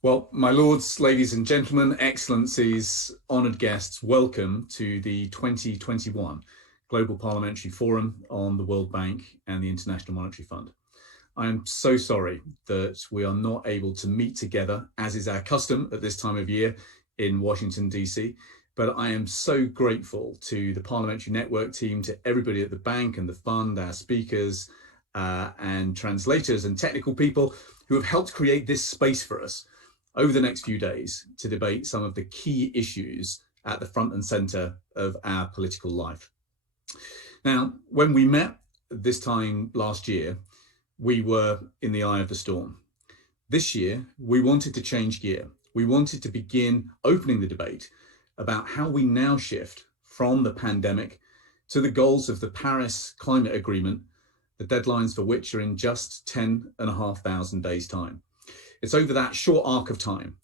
Well, my lords, ladies and gentlemen, excellencies, honoured guests, welcome to the 2021 Global Parliamentary Forum on the World Bank and the International Monetary Fund. I am so sorry that we are not able to meet together, as is our custom at this time of year in Washington, DC, but I am so grateful to the Parliamentary Network team, to everybody at the bank and the fund, our speakers and translators and technical people who have helped create this space for us over the next few days to debate some of the key issues at the front and centre of our political life. Now, when we met this time last year, we were in the eye of the storm. This year, we wanted to change gear. We wanted to begin opening the debate about how we now shift from the pandemic to the goals of the Paris Climate Agreement, the deadlines for which are in just 10,500 days' time. It's over that short arc of time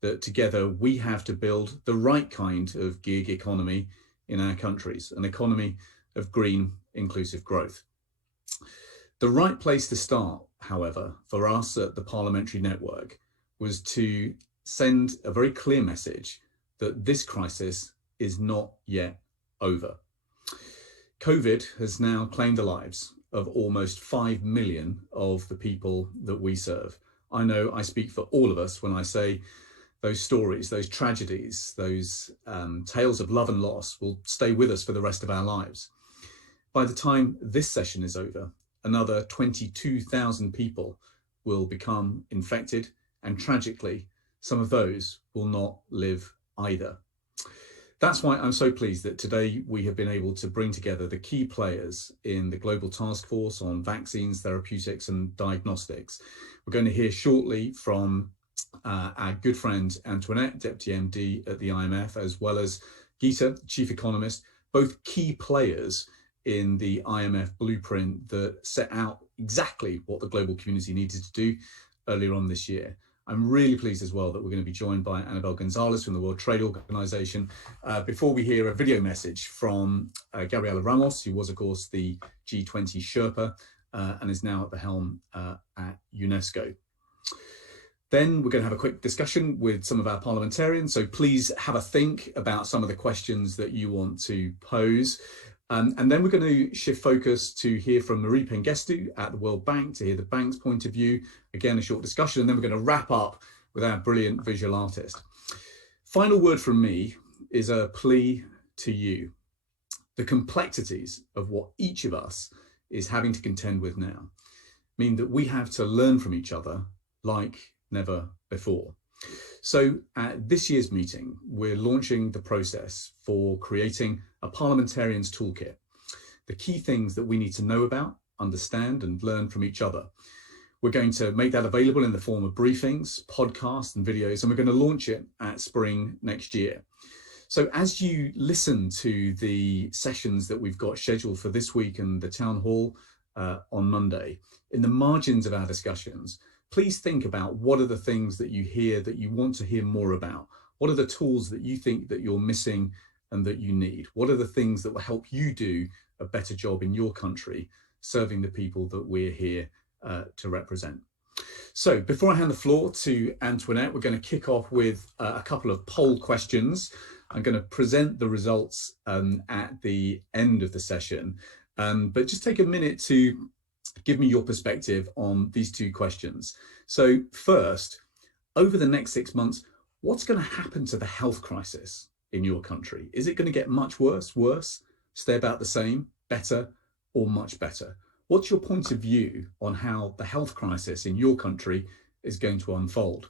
that together we have to build the right kind of gig economy in our countries, an economy of green, inclusive growth. The right place to start, however, for us at the Parliamentary Network was to send a very clear message that this crisis is not yet over. COVID has now claimed the lives of almost 5 million of the people that we serve. I know I speak for all of us when I say those stories, those tragedies, those tales of love and loss will stay with us for the rest of our lives. By the time this session is over, another 22,000 people will become infected, and tragically, some of those will not live either. That's why I'm so pleased that today we have been able to bring together the key players in the Global Task Force on Vaccines, Therapeutics and Diagnostics. We're going to hear shortly from our good friend Antoinette, Deputy MD at the IMF, as well as Gita, Chief Economist, both key players in the IMF blueprint that set out exactly what the global community needed to do earlier on this year. I'm really pleased as well that we're going to be joined by Anabel Gonzalez from the World Trade Organization. Before we hear a video message from Gabriela Ramos, who was, of course, the G20 Sherpa and is now at the helm at UNESCO. Then we're going to have a quick discussion with some of our parliamentarians. So please have a think about some of the questions that you want to pose. And then we're going to shift focus to hear from Marie Pengestu at the World Bank, to hear the bank's point of view. Again, a short discussion, and then we're going to wrap up with our brilliant visual artist. Final word from me is a plea to you. The complexities of what each of us is having to contend with now mean that we have to learn from each other like never before. So at this year's meeting, we're launching the process for creating a parliamentarian's toolkit, the key things that we need to know about, understand and learn from each other. We're going to make that available in the form of briefings, podcasts and videos, and we're going to launch it at spring next year. So as you listen to the sessions that we've got scheduled for this week and the town hall on Monday, in the margins of our discussions, please think about what are the things that you hear that you want to hear more about. What are the tools that you think that you're missing and that you need? What are the things that will help you do a better job in your country, serving the people that we're here to represent? So before I hand the floor to Antoinette, we're going to kick off with a couple of poll questions. I'm going to present the results at the end of the session, but just take a minute to give me your perspective on these two questions. So first, over the next 6 months, what's going to happen to the health crisis in your country? Is it going to get much worse, stay about the same, better, or much better? What's your point of view on how the health crisis in your country is going to unfold?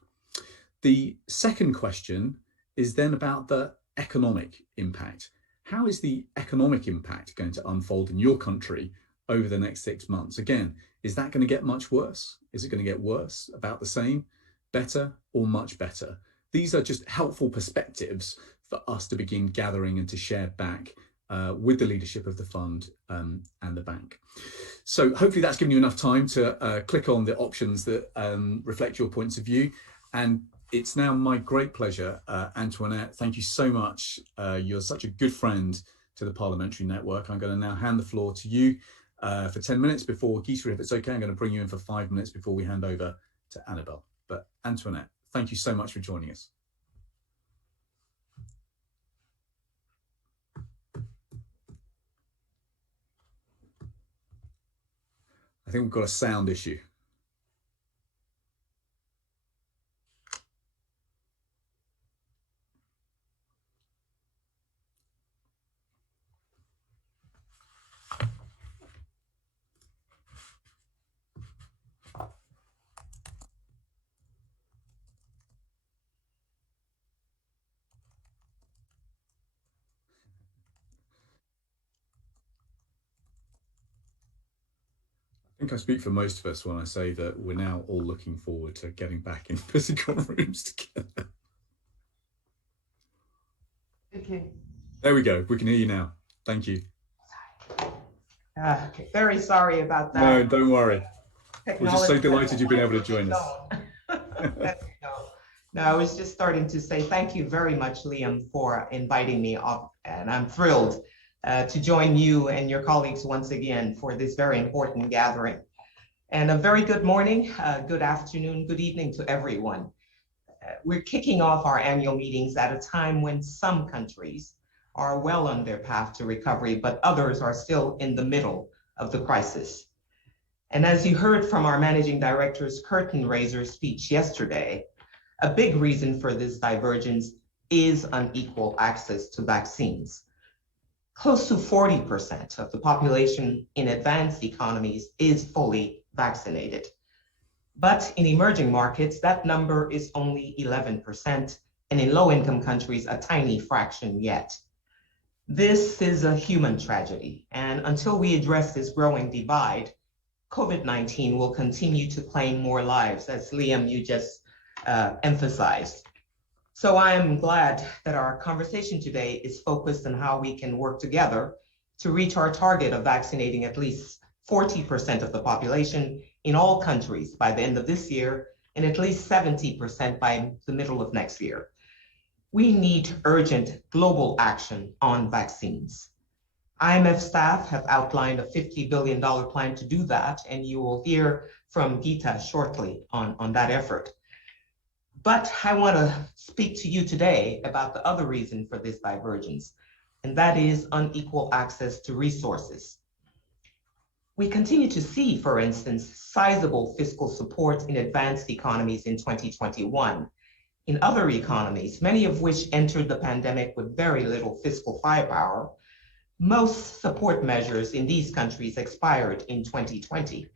The second question is then about the economic impact. How is the economic impact going to unfold in your country over the next 6 months? Again, is that going to get much worse? Is it going to get worse, about the same, better, or much better? These are just helpful perspectives for us to begin gathering and to share back with the leadership of the fund and the bank. So hopefully that's given you enough time to click on the options that reflect your points of view. And it's now my great pleasure, Antoinette, thank you so much. You're such a good friend to the Parliamentary Network. I'm going to now hand the floor to you for 10 minutes before Gita, if it's okay, I'm going to bring you in for 5 minutes before we hand over to Anabel. But Antoinette, thank you so much for joining us. I think we've got a sound issue. I think I speak for most of us when I say that we're now all looking forward to getting back in physical rooms together. Okay. There we go. We can hear you now. Thank you. Very sorry about that. No, don't worry. Technology, we're just so delighted you've been able to join us. No, I was just starting to say thank you very much, Liam, for inviting me up, and I'm thrilled to join you and your colleagues once again for this very important gathering. And a very good morning, good afternoon, good evening to everyone. We're kicking off our annual meetings at a time when some countries are well on their path to recovery, but others are still in the middle of the crisis. And as you heard from our managing director's curtain raiser speech yesterday, a big reason for this divergence is unequal access to vaccines. Close to 40% of the population in advanced economies is fully vaccinated. But in emerging markets, that number is only 11%, and in low-income countries, a tiny fraction yet. This is a human tragedy, and until we address this growing divide, COVID-19 will continue to claim more lives, as Liam, you just emphasized. So I am glad that our conversation today is focused on how we can work together to reach our target of vaccinating at least 40% of the population in all countries by the end of this year, and at least 70% by the middle of next year. We need urgent global action on vaccines. IMF staff have outlined a $50 billion plan to do that, and you will hear from Geeta shortly on that effort. But I want to speak to you today about the other reason for this divergence, and that is unequal access to resources. We continue to see, for instance, sizable fiscal support in advanced economies in 2021. In other economies, many of which entered the pandemic with very little fiscal firepower, most support measures in these countries expired in 2020.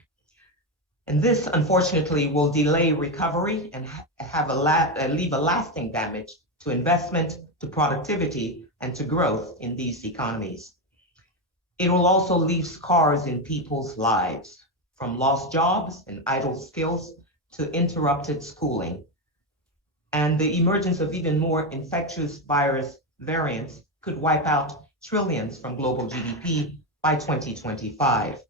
And this, unfortunately, will delay recovery and leave a lasting damage to investment, to productivity, and to growth in these economies. It will also leave scars in people's lives, from lost jobs and idle skills to interrupted schooling. And the emergence of even more infectious virus variants could wipe out trillions from global GDP by 2025.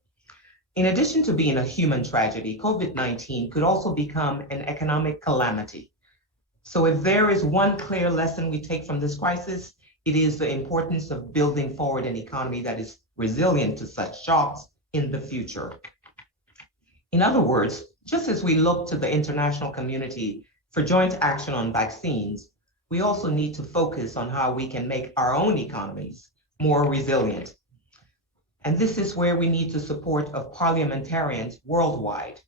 In addition to being a human tragedy, COVID-19 could also become an economic calamity. So if there is one clear lesson we take from this crisis, it is the importance of building forward an economy that is resilient to such shocks in the future. In other words, just as we look to the international community for joint action on vaccines, we also need to focus on how we can make our own economies more resilient. And this is where we need the support of parliamentarians worldwide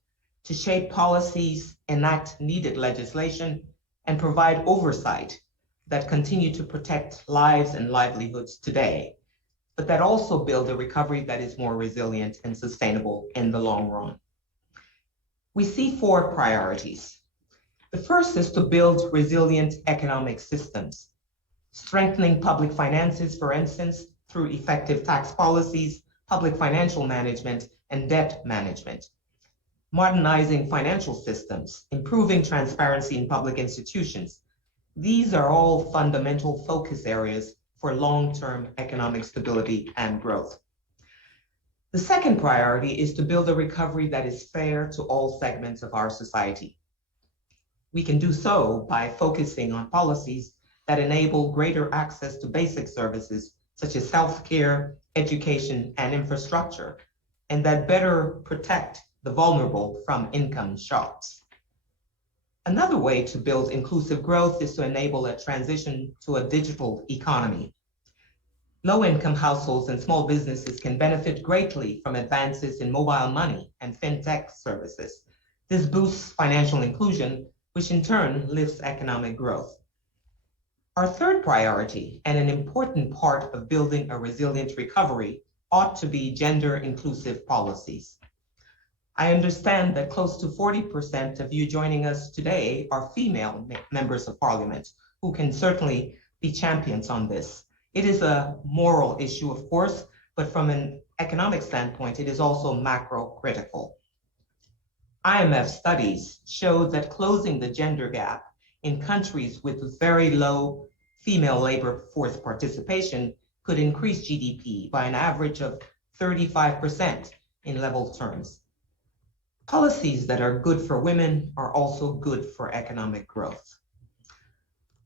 to shape policies, enact needed legislation, and provide oversight that continue to protect lives and livelihoods today, but that also build a recovery that is more resilient and sustainable in the long run. We see 4 priorities. The first is to build resilient economic systems, strengthening public finances, for instance, through effective tax policies, public financial management, and debt management, modernizing financial systems, improving transparency in public institutions. These are all fundamental focus areas for long-term economic stability and growth. The second priority is to build a recovery that is fair to all segments of our society. We can do so by focusing on policies that enable greater access to basic services such as healthcare, education, and infrastructure, and that better protect the vulnerable from income shocks. Another way to build inclusive growth is to enable a transition to a digital economy. Low-income households and small businesses can benefit greatly from advances in mobile money and fintech services. This boosts financial inclusion, which in turn lifts economic growth. Our third priority, and an important part of building a resilient recovery, ought to be gender-inclusive policies. I understand that close to 40% of you joining us today are female members of parliament, who can certainly be champions on this. It is a moral issue, of course, but from an economic standpoint, it is also macro-critical. IMF studies show that closing the gender gap in countries with very low female labor force participation could increase GDP by an average of 35% in level terms. Policies that are good for women are also good for economic growth.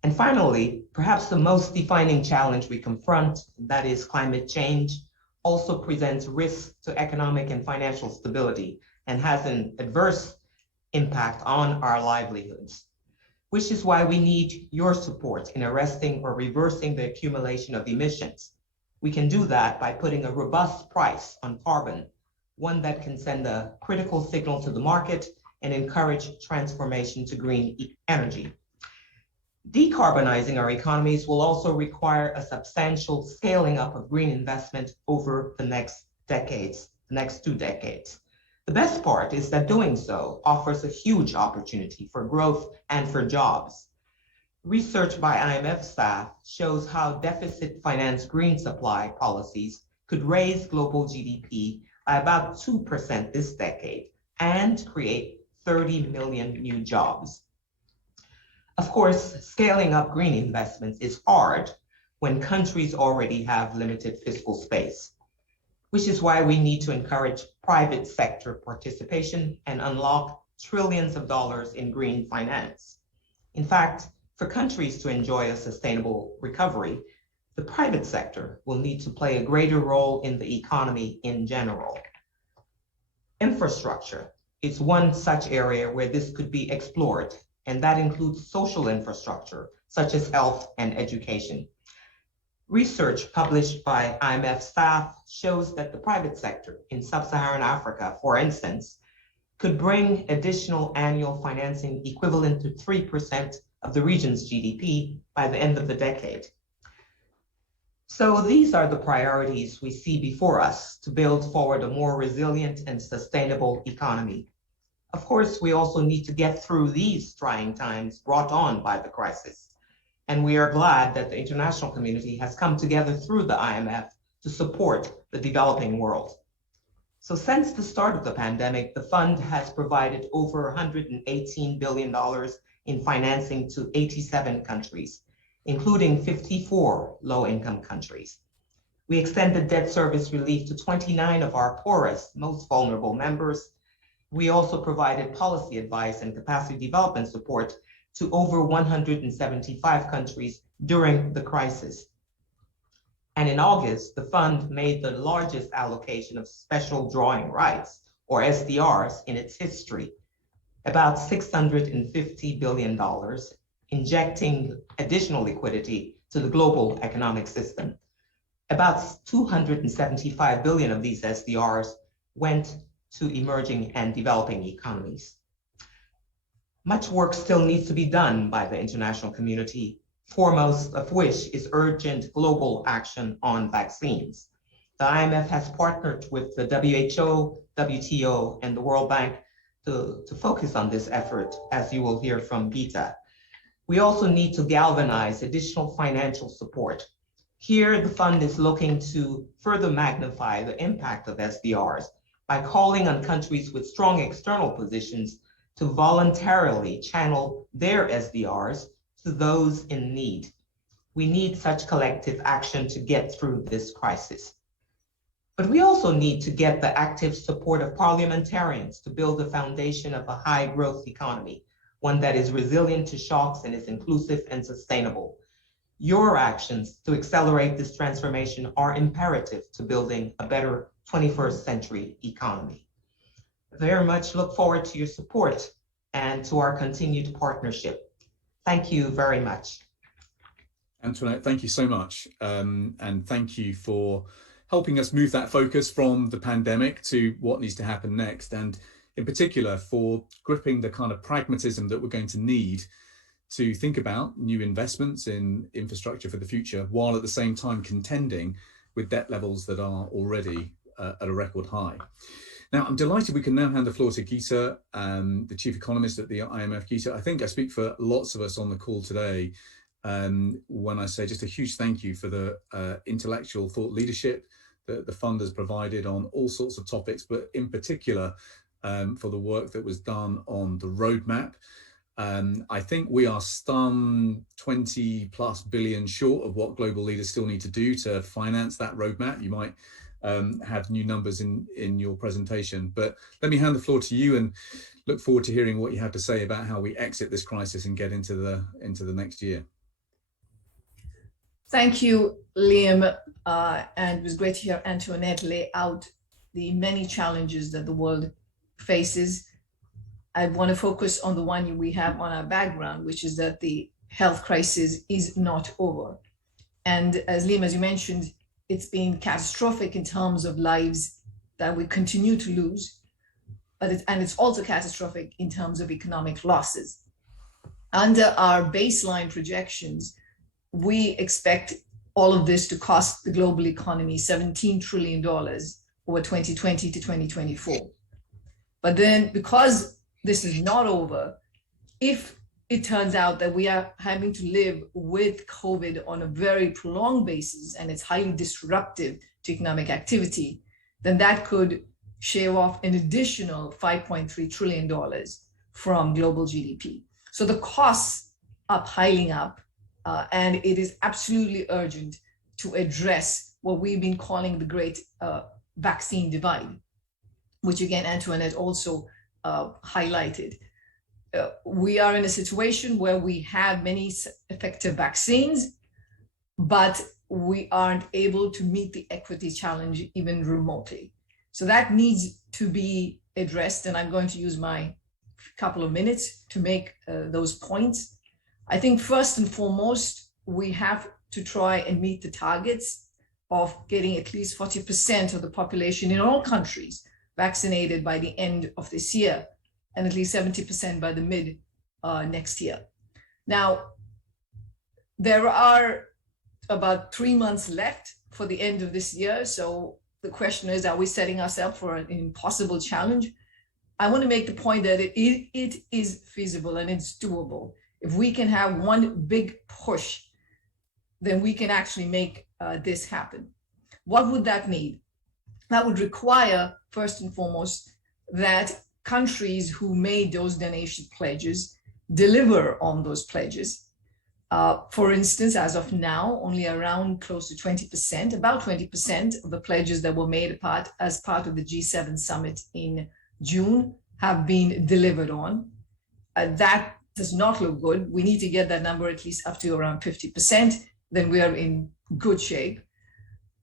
And finally, perhaps the most defining challenge we confront, that is climate change, also presents risks to economic and financial stability and has an adverse impact on our livelihoods, which is why we need your support in arresting or reversing the accumulation of emissions. We can do that by putting a robust price on carbon, one that can send a critical signal to the market and encourage transformation to green energy. Decarbonizing our economies will also require a substantial scaling up of green investment over the next next 2 decades. The best part is that doing so offers a huge opportunity for growth and for jobs. Research by IMF staff shows how deficit finance green supply policies could raise global GDP by about 2% this decade and create 30 million new jobs. Of course, scaling up green investments is hard when countries already have limited fiscal space, which is why we need to encourage private sector participation and unlock trillions of dollars in green finance. In fact, for countries to enjoy a sustainable recovery, the private sector will need to play a greater role in the economy in general. Infrastructure is one such area where this could be explored, and that includes social infrastructure, such as health and education. Research published by IMF staff shows that the private sector in sub-Saharan Africa, for instance, could bring additional annual financing equivalent to 3% of the region's GDP by the end of the decade. So these are the priorities we see before us to build forward a more resilient and sustainable economy. Of course, we also need to get through these trying times brought on by the crisis. And we are glad that the international community has come together through the IMF to support the developing world. So since the start of the pandemic, the fund has provided over $118 billion in financing to 87 countries, including 54 low-income countries. We extended debt service relief to 29 of our poorest, most vulnerable members. We also provided policy advice and capacity development support to over 175 countries during the crisis. And in August, the fund made the largest allocation of special drawing rights, or SDRs, in its history, about $650 billion, injecting additional liquidity to the global economic system. About 275 billion of these SDRs went to emerging and developing economies. Much work still needs to be done by the international community, foremost of which is urgent global action on vaccines. The IMF has partnered with the WHO, WTO, and the World Bank to focus on this effort, as you will hear from Gita. We also need to galvanize additional financial support. Here, the fund is looking to further magnify the impact of SDRs by calling on countries with strong external positions to voluntarily channel their SDRs to those in need. We need such collective action to get through this crisis. But we also need to get the active support of parliamentarians to build the foundation of a high growth economy, one that is resilient to shocks and is inclusive and sustainable. Your actions to accelerate this transformation are imperative to building a better 21st century economy. Very much look forward to your support and to our continued partnership. Thank you very much. Antoinette, thank you so much. And thank you for helping us move that focus from the pandemic to what needs to happen next. And in particular, for gripping the kind of pragmatism that we're going to need to think about new investments in infrastructure for the future, while at the same time contending with debt levels that are already at a record high. Now, I'm delighted we can now hand the floor to Geeta, the chief economist at the IMF. Geeta, I think I speak for lots of us on the call today when I say just a huge thank you for the intellectual thought leadership that the fund has provided on all sorts of topics, but in particular for the work that was done on the roadmap. I think we are some 20+ billion short of what global leaders still need to do to finance that roadmap. You might have new numbers in your presentation, but let me hand the floor to you and look forward to hearing what you have to say about how we exit this crisis and get into the next year. Thank you, Liam, and it was great to hear Antoinette lay out the many challenges that the world faces. I want to focus on the one we have on our background, which is that the health crisis is not over. And as Liam, as you mentioned, it's been catastrophic in terms of lives that we continue to lose, and it's also catastrophic in terms of economic losses. Under our baseline projections, we expect all of this to cost the global economy $17 trillion over 2020 to 2024. But then, because this is not over, if it turns out that we are having to live with COVID on a very prolonged basis and it's highly disruptive to economic activity, then that could shave off an additional $5.3 trillion from global GDP. So the costs are piling up, and it is absolutely urgent to address what we've been calling the great vaccine divide, which again, Antoinette also highlighted. We are in a situation where we have many effective vaccines, but we aren't able to meet the equity challenge even remotely. So that needs to be addressed, and I'm going to use my couple of minutes to make those points. I think first and foremost, we have to try and meet the targets of getting at least 40% of the population in all countries vaccinated by the end of this year, and at least 70% by the mid next year. Now, there are about 3 months left for the end of this year. So the question is, are we setting ourselves for an impossible challenge? I want to make the point that it is feasible and it's doable. If we can have one big push, then we can actually make this happen. What would that mean? That would require, first and foremost, that countries who made those donation pledges deliver on those pledges. For instance, as of now, only around close to 20%, about 20% of the pledges that were made as part of the G7 summit in June have been delivered on. That does not look good. We need to get that number at least up to around 50%, then we are in good shape.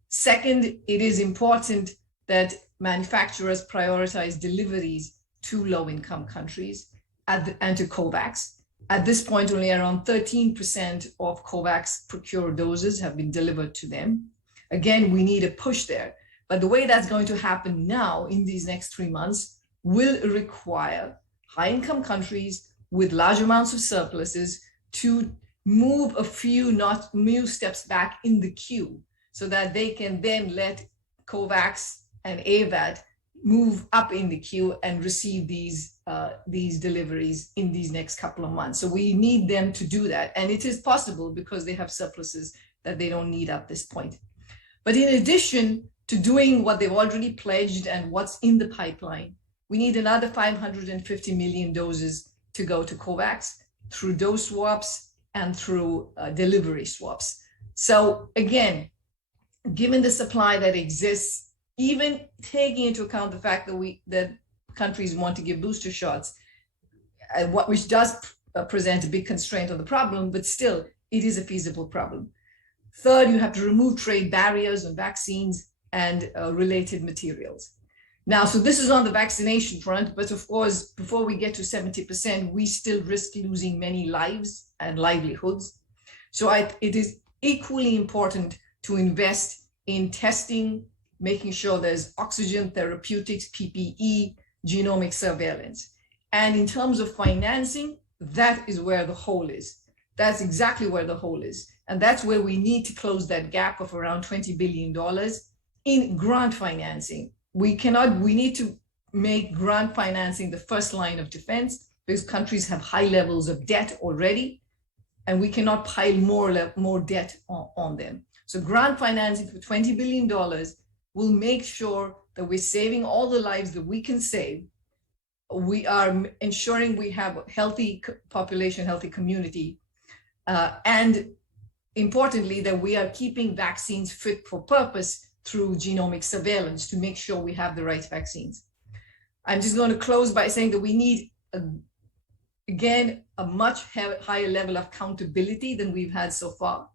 Second, it is important that manufacturers prioritize deliveries to low-income countries and to COVAX. At this point, only around 13% of COVAX procured doses have been delivered to them. Again, we need a push there. But the way that's going to happen now in these next 3 months will require high-income countries with large amounts of surpluses to move a few steps back in the queue so that they can then let COVAX and AVAT move up in the queue and receive these deliveries in these next couple of months. So we need them to do that. And it is possible because they have surpluses that they don't need at this point. But in addition to doing what they've already pledged and what's in the pipeline, we need another 550 million doses to go to COVAX through dose swaps and through delivery swaps. So again, given the supply that exists, even taking into account the fact that countries want to give booster shots, which does present a big constraint on the problem, but still, it is a feasible problem. Third, you have to remove trade barriers on vaccines and related materials. Now, so this is on the vaccination front, but of course, before we get to 70%, we still risk losing many lives and livelihoods. So it is equally important to invest in testing, making sure there's oxygen, therapeutics, PPE, genomic surveillance. And in terms of financing, that is where the hole is. That's exactly where the hole is. And that's where we need to close that gap of around $20 billion in grant financing. We need to make grant financing the first line of defense because countries have high levels of debt already, and we cannot pile more debt on them. So grant financing for $20 billion will make sure that we're saving all the lives that we can save. We are ensuring we have a healthy population, healthy community, and importantly, that we are keeping vaccines fit for purpose through genomic surveillance to make sure we have the right vaccines. I'm just going to close by saying that we need, again, a much higher level of accountability than we've had so far.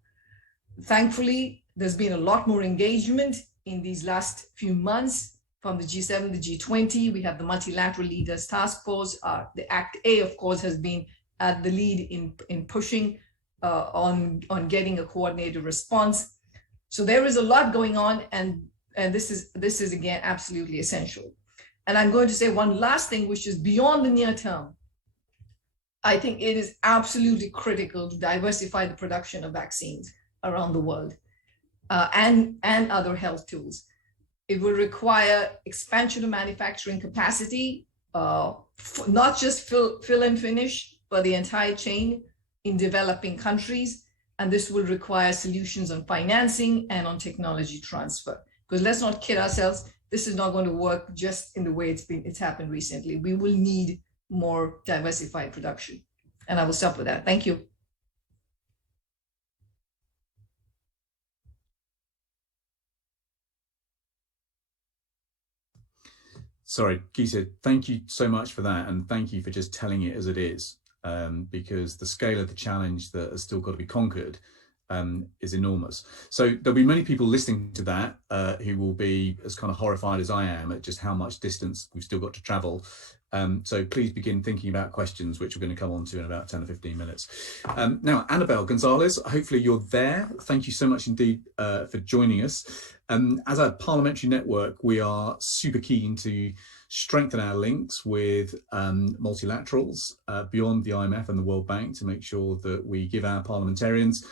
Thankfully, there's been a lot more engagement in these last few months from the G7, the G20. We have the Multilateral Leaders Task Force. The ACT-A, of course, has been at the lead in pushing on getting a coordinated response. So there is a lot going on, and this is again absolutely essential. And I'm going to say one last thing, which is beyond the near term. I think it is absolutely critical to diversify the production of vaccines around the world and other health tools. It will require expansion of manufacturing capacity, not just fill and finish, but the entire chain in developing countries. And this will require solutions on financing and on technology transfer. Because let's not kid ourselves, this is not going to work just in the way it's happened recently. We will need more diversified production. And I will stop with that. Thank you. Sorry, Geeta, thank you so much for that. And thank you for just telling it as it is. Because the scale of the challenge that has still got to be conquered is enormous. So there'll be many people listening to that who will be as kind of horrified as I am at just how much distance we've still got to travel. So please begin thinking about questions, which we're going to come on to in about 10 or 15 minutes. Now, Annabelle Gonzalez, hopefully you're there. Thank you so much indeed for joining us. As a parliamentary network, we are super keen to strengthen our links with multilaterals beyond the IMF and the World Bank to make sure that we give our parliamentarians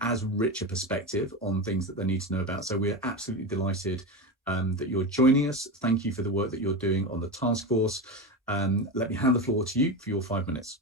as rich a perspective on things that they need to know about. So we're absolutely delighted that you're joining us. Thank you for the work that you're doing on the task force. Let me hand the floor to you for your 5 minutes.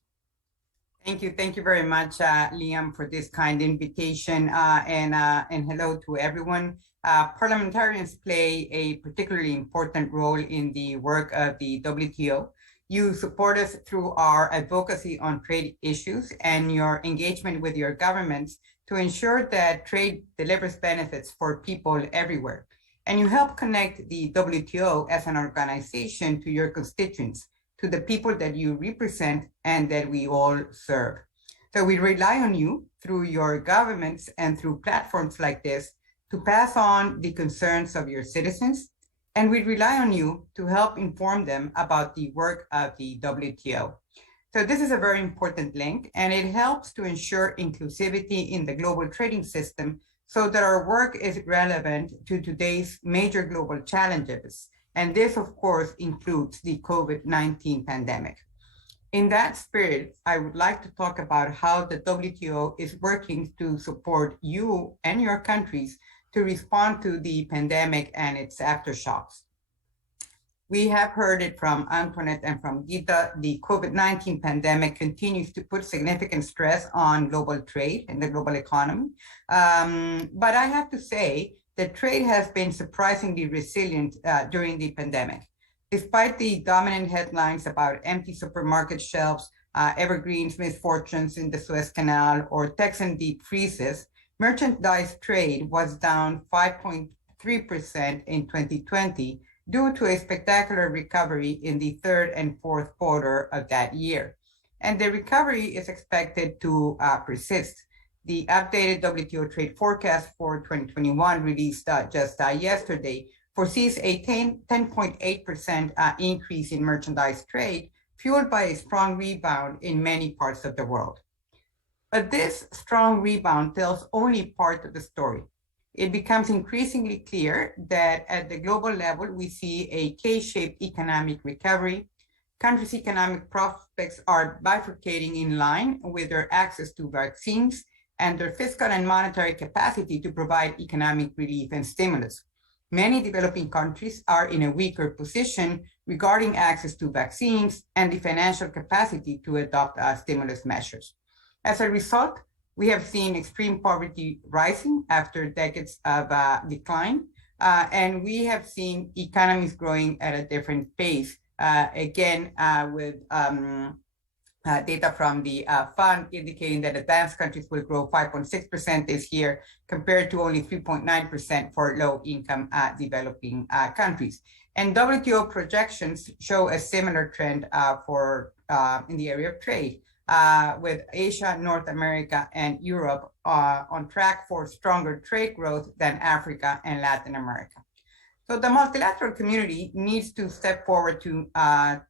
Thank you very much, Liam, for this kind invitation, and hello to everyone. Parliamentarians play a particularly important role in the work of the WTO. You support us through our advocacy on trade issues and your engagement with your governments to ensure that trade delivers benefits for people everywhere. And you help connect the WTO as an organization to your constituents, to the people that you represent and that we all serve. So we rely on you through your governments and through platforms like this to pass on the concerns of your citizens, and we rely on you to help inform them about the work of the WTO. So this is a very important link, and it helps to ensure inclusivity in the global trading system so that our work is relevant to today's major global challenges. And this, of course, includes the COVID-19 pandemic. In that spirit, I would like to talk about how the WTO is working to support you and your countries to respond to the pandemic and its aftershocks. We have heard it from Antoinette and from Geeta. The COVID-19 pandemic continues to put significant stress on global trade and the global economy. But I have to say that trade has been surprisingly resilient during the pandemic. Despite the dominant headlines about empty supermarket shelves, evergreens misfortunes in the Suez Canal, or Texan deep freezes, merchandise trade was down 5.3% in 2020 due to a spectacular recovery in the third and fourth quarter of that year. And the recovery is expected to persist. The updated WTO trade forecast for 2021 released just yesterday foresees a 10.8% increase in merchandise trade, fueled by a strong rebound in many parts of the world. But this strong rebound tells only part of the story. It becomes increasingly clear that at the global level, we see a K-shaped economic recovery. Countries' economic prospects are bifurcating in line with their access to vaccines and their fiscal and monetary capacity to provide economic relief and stimulus. Many developing countries are in a weaker position regarding access to vaccines and the financial capacity to adopt stimulus measures. As a result, we have seen extreme poverty rising after decades of decline, and we have seen economies growing at a different pace. Again, with data from the fund indicating that advanced countries will grow 5.6% this year compared to only 3.9% for low-income developing countries. And WTO projections show a similar trend in the area of trade, with Asia, North America, and Europe on track for stronger trade growth than Africa and Latin America. So the multilateral community needs to step forward to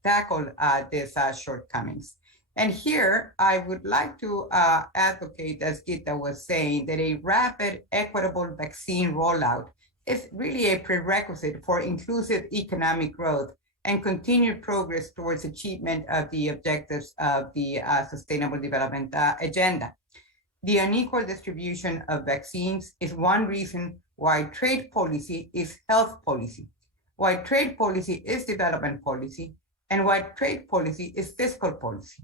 tackle these shortcomings. And here, I would like to advocate, as Gita was saying, that a rapid, equitable vaccine rollout is really a prerequisite for inclusive economic growth and continued progress towards achievement of the objectives of the Sustainable Development Agenda. The unequal distribution of vaccines is one reason why trade policy is health policy, why trade policy is development policy, and why trade policy is fiscal policy.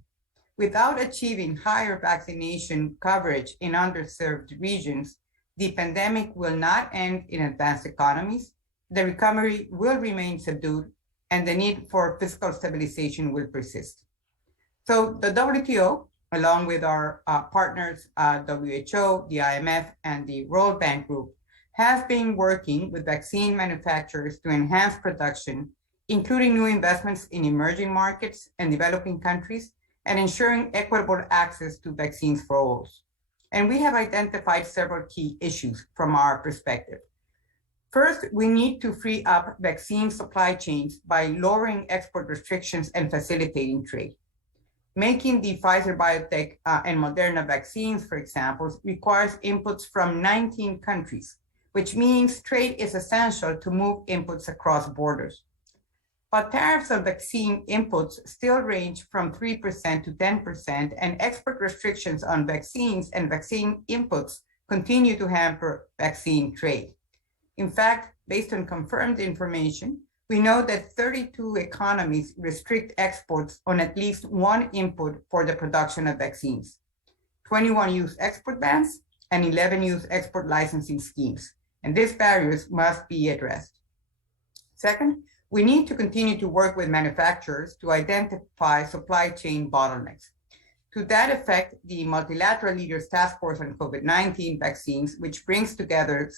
Without achieving higher vaccination coverage in underserved regions, the pandemic will not end in advanced economies, the recovery will remain subdued, and the need for fiscal stabilization will persist. So the WTO, along with our partners, WHO, the IMF, and the World Bank Group, has been working with vaccine manufacturers to enhance production, including new investments in emerging markets and developing countries, and ensuring equitable access to vaccines for all. And we have identified several key issues from our perspective. First, we need to free up vaccine supply chains by lowering export restrictions and facilitating trade. Making the Pfizer BioNTech and Moderna vaccines, for example, requires inputs from 19 countries, which means trade is essential to move inputs across borders. But tariffs on vaccine inputs still range from 3% to 10%, and export restrictions on vaccines and vaccine inputs continue to hamper vaccine trade. In fact, based on confirmed information, we know that 32 economies restrict exports on at least one input for the production of vaccines. 21 use export bans and 11 use export licensing schemes, and these barriers must be addressed. Second, we need to continue to work with manufacturers to identify supply chain bottlenecks. To that effect, the Multilateral Leaders Task Force on COVID-19 vaccines, which brings together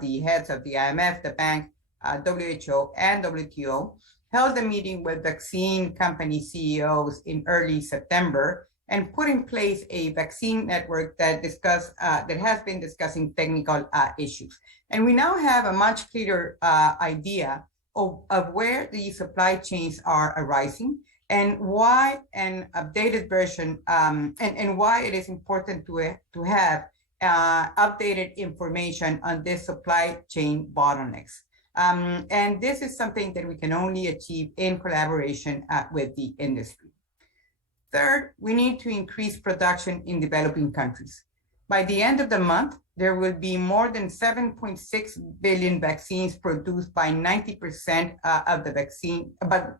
the heads of the IMF, the Bank, WHO, and WTO, held a meeting with vaccine company CEOs in early September and put in place a vaccine network that has been discussing technical issues. And we now have a much clearer idea of where the supply chains are arising and why an updated version and why it is important to have updated information on this supply chain bottlenecks. And this is something that we can only achieve in collaboration with the industry. Third, we need to increase production in developing countries. By the end of the month, there will be more than 7.6 billion vaccines produced by 90% of the vaccine, but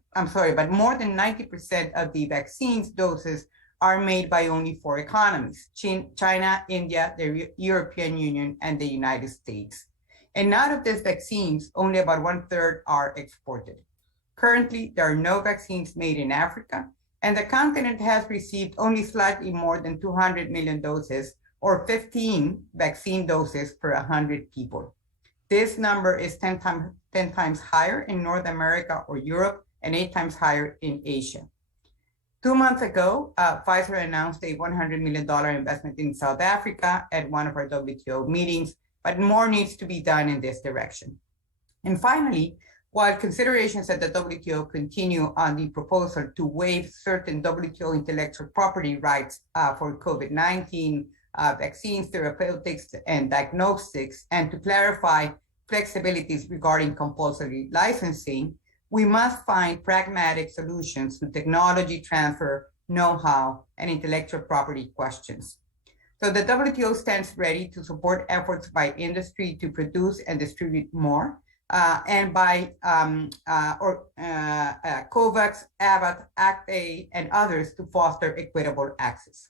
more than 90% of the vaccines doses are made by only 4 economies: China, India, the European Union, and the United States. And out of these vaccines, only about 1/3 are exported. Currently, there are no vaccines made in Africa, and the continent has received only slightly more than 200 million doses, or 15 vaccine doses per 100 people. This number is 10 times higher in North America or Europe and 8 times higher in Asia. 2 months ago, Pfizer announced a $100 million investment in South Africa at one of our WTO meetings, but more needs to be done in this direction. And finally, while considerations at the WTO continue on the proposal to waive certain WTO intellectual property rights for COVID-19 vaccines, therapeutics, and diagnostics, and to clarify flexibilities regarding compulsory licensing, we must find pragmatic solutions to technology transfer, know-how, and intellectual property questions. So the WTO stands ready to support efforts by industry to produce and distribute more, and by COVAX, ABAT, ACT-A, and others to foster equitable access.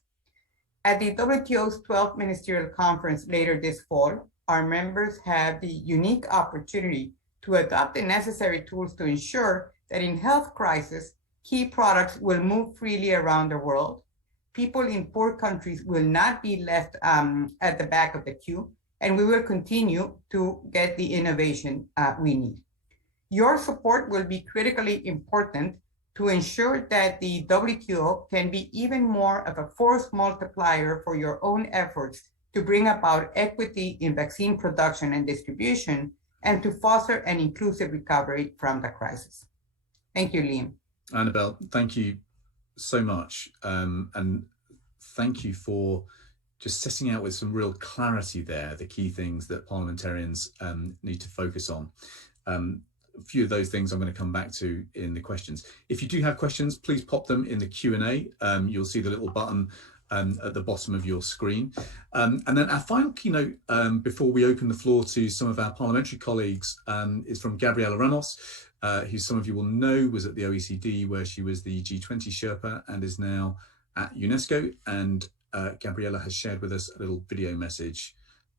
At the WTO's 12th Ministerial Conference later this fall, our members have the unique opportunity to adopt the necessary tools to ensure that in health crisis, key products will move freely around the world. People in poor countries will not be left at the back of the queue, and we will continue to get the innovation we need. Your support will be critically important to ensure that the WTO can be even more of a force multiplier for your own efforts to bring about equity in vaccine production and distribution, and to foster an inclusive recovery from the crisis. Thank you, Liam. Annabelle, thank you so much. And thank you for just setting out with some real clarity there, the key things that parliamentarians need to focus on. A few of those things I'm going to come back to in the questions. If you do have questions, please pop them in the Q&A. You'll see the little button at the bottom of your screen. And then our final keynote before we open the floor to some of our parliamentary colleagues is from Gabriela Ramos, who some of you will know was at the OECD, where she was the G20 Sherpa and is now at UNESCO. And Gabriela has shared with us a little video message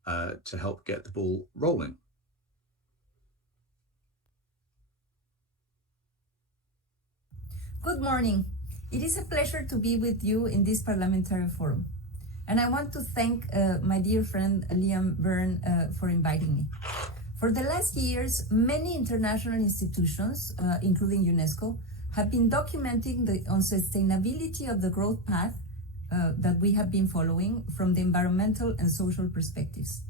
to help get the ball rolling. Good morning. It is a pleasure to be with you in this parliamentary forum. And I want to thank my dear friend Liam Byrne for inviting me. For the last years, many international institutions, including UNESCO, have been documenting the unsustainability of the growth path that we have been following from the environmental and social perspectives.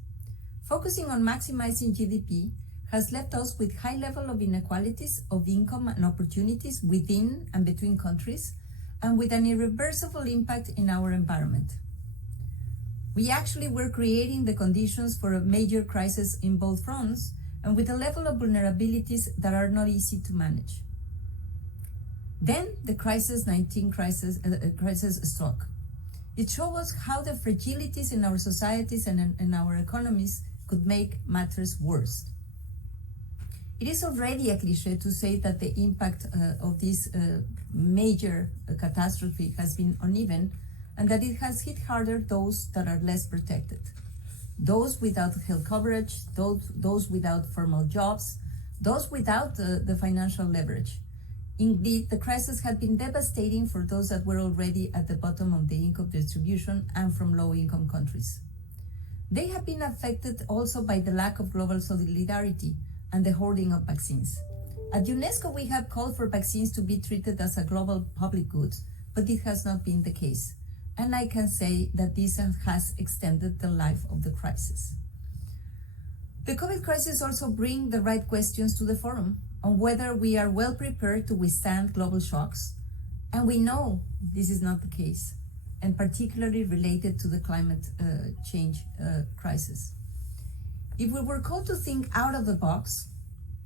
Focusing on maximizing GDP has left us with high level of inequalities of income and opportunities within and between countries, and with an irreversible impact in our environment. We actually were creating the conditions for a major crisis in both fronts, and with a level of vulnerabilities that are not easy to manage. Then the crisis-19 crisis struck. It showed us how the fragilities in our societies and in our economies could make matters worse. It is already a cliché to say that the impact of this major catastrophe has been uneven, and that it has hit harder those that are less protected. Those without health coverage, those without formal jobs, those without the financial leverage. Indeed, the crisis had been devastating for those that were already at the bottom of the income distribution and from low-income countries. They have been affected also by the lack of global solidarity and the hoarding of vaccines. At UNESCO, we have called for vaccines to be treated as a global public good, but it has not been the case. And I can say that this has extended the life of the crisis. The COVID crisis also brings the right questions to the forum on whether we are well prepared to withstand global shocks. And we know this is not the case, and particularly related to the climate change crisis. If we were called to think out of the box,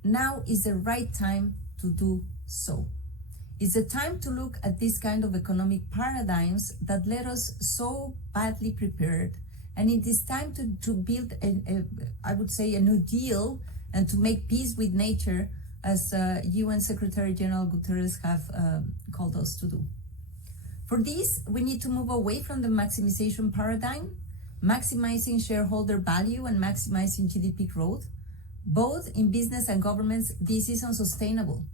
now is the right time to do so. It's the time to look at this kind of economic paradigms that led us so badly prepared. And it is time to build, I would say, a new deal and to make peace with nature, as UN Secretary General Guterres have called us to do. For this, we need to move away from the maximization paradigm, maximizing shareholder value and maximizing GDP growth. Both in business and governments, this is unsustainable.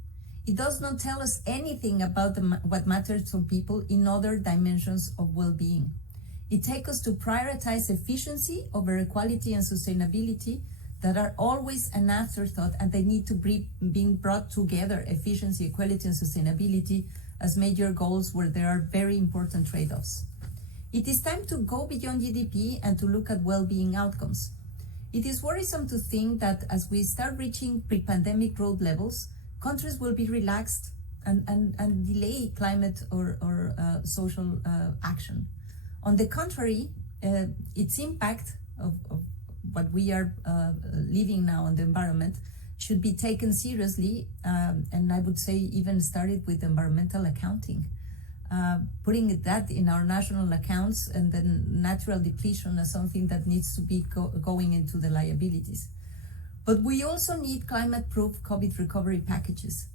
It does not tell us anything about what matters to people in other dimensions of well-being. It takes us to prioritize efficiency over equality and sustainability that are always an afterthought, and they need to be being brought together, efficiency, equality, and sustainability, as major goals where there are very important trade-offs. It is time to go beyond GDP and to look at well-being outcomes. It is worrisome to think that as we start reaching pre-pandemic growth levels, countries will be relaxed and delay climate or social action. On the contrary, its impact of what we are living now on the environment should be taken seriously, and I would say even started with environmental accounting. Putting that in our national accounts and then natural depletion as something that needs to be going into the liabilities. But we also need climate-proof COVID recovery packages.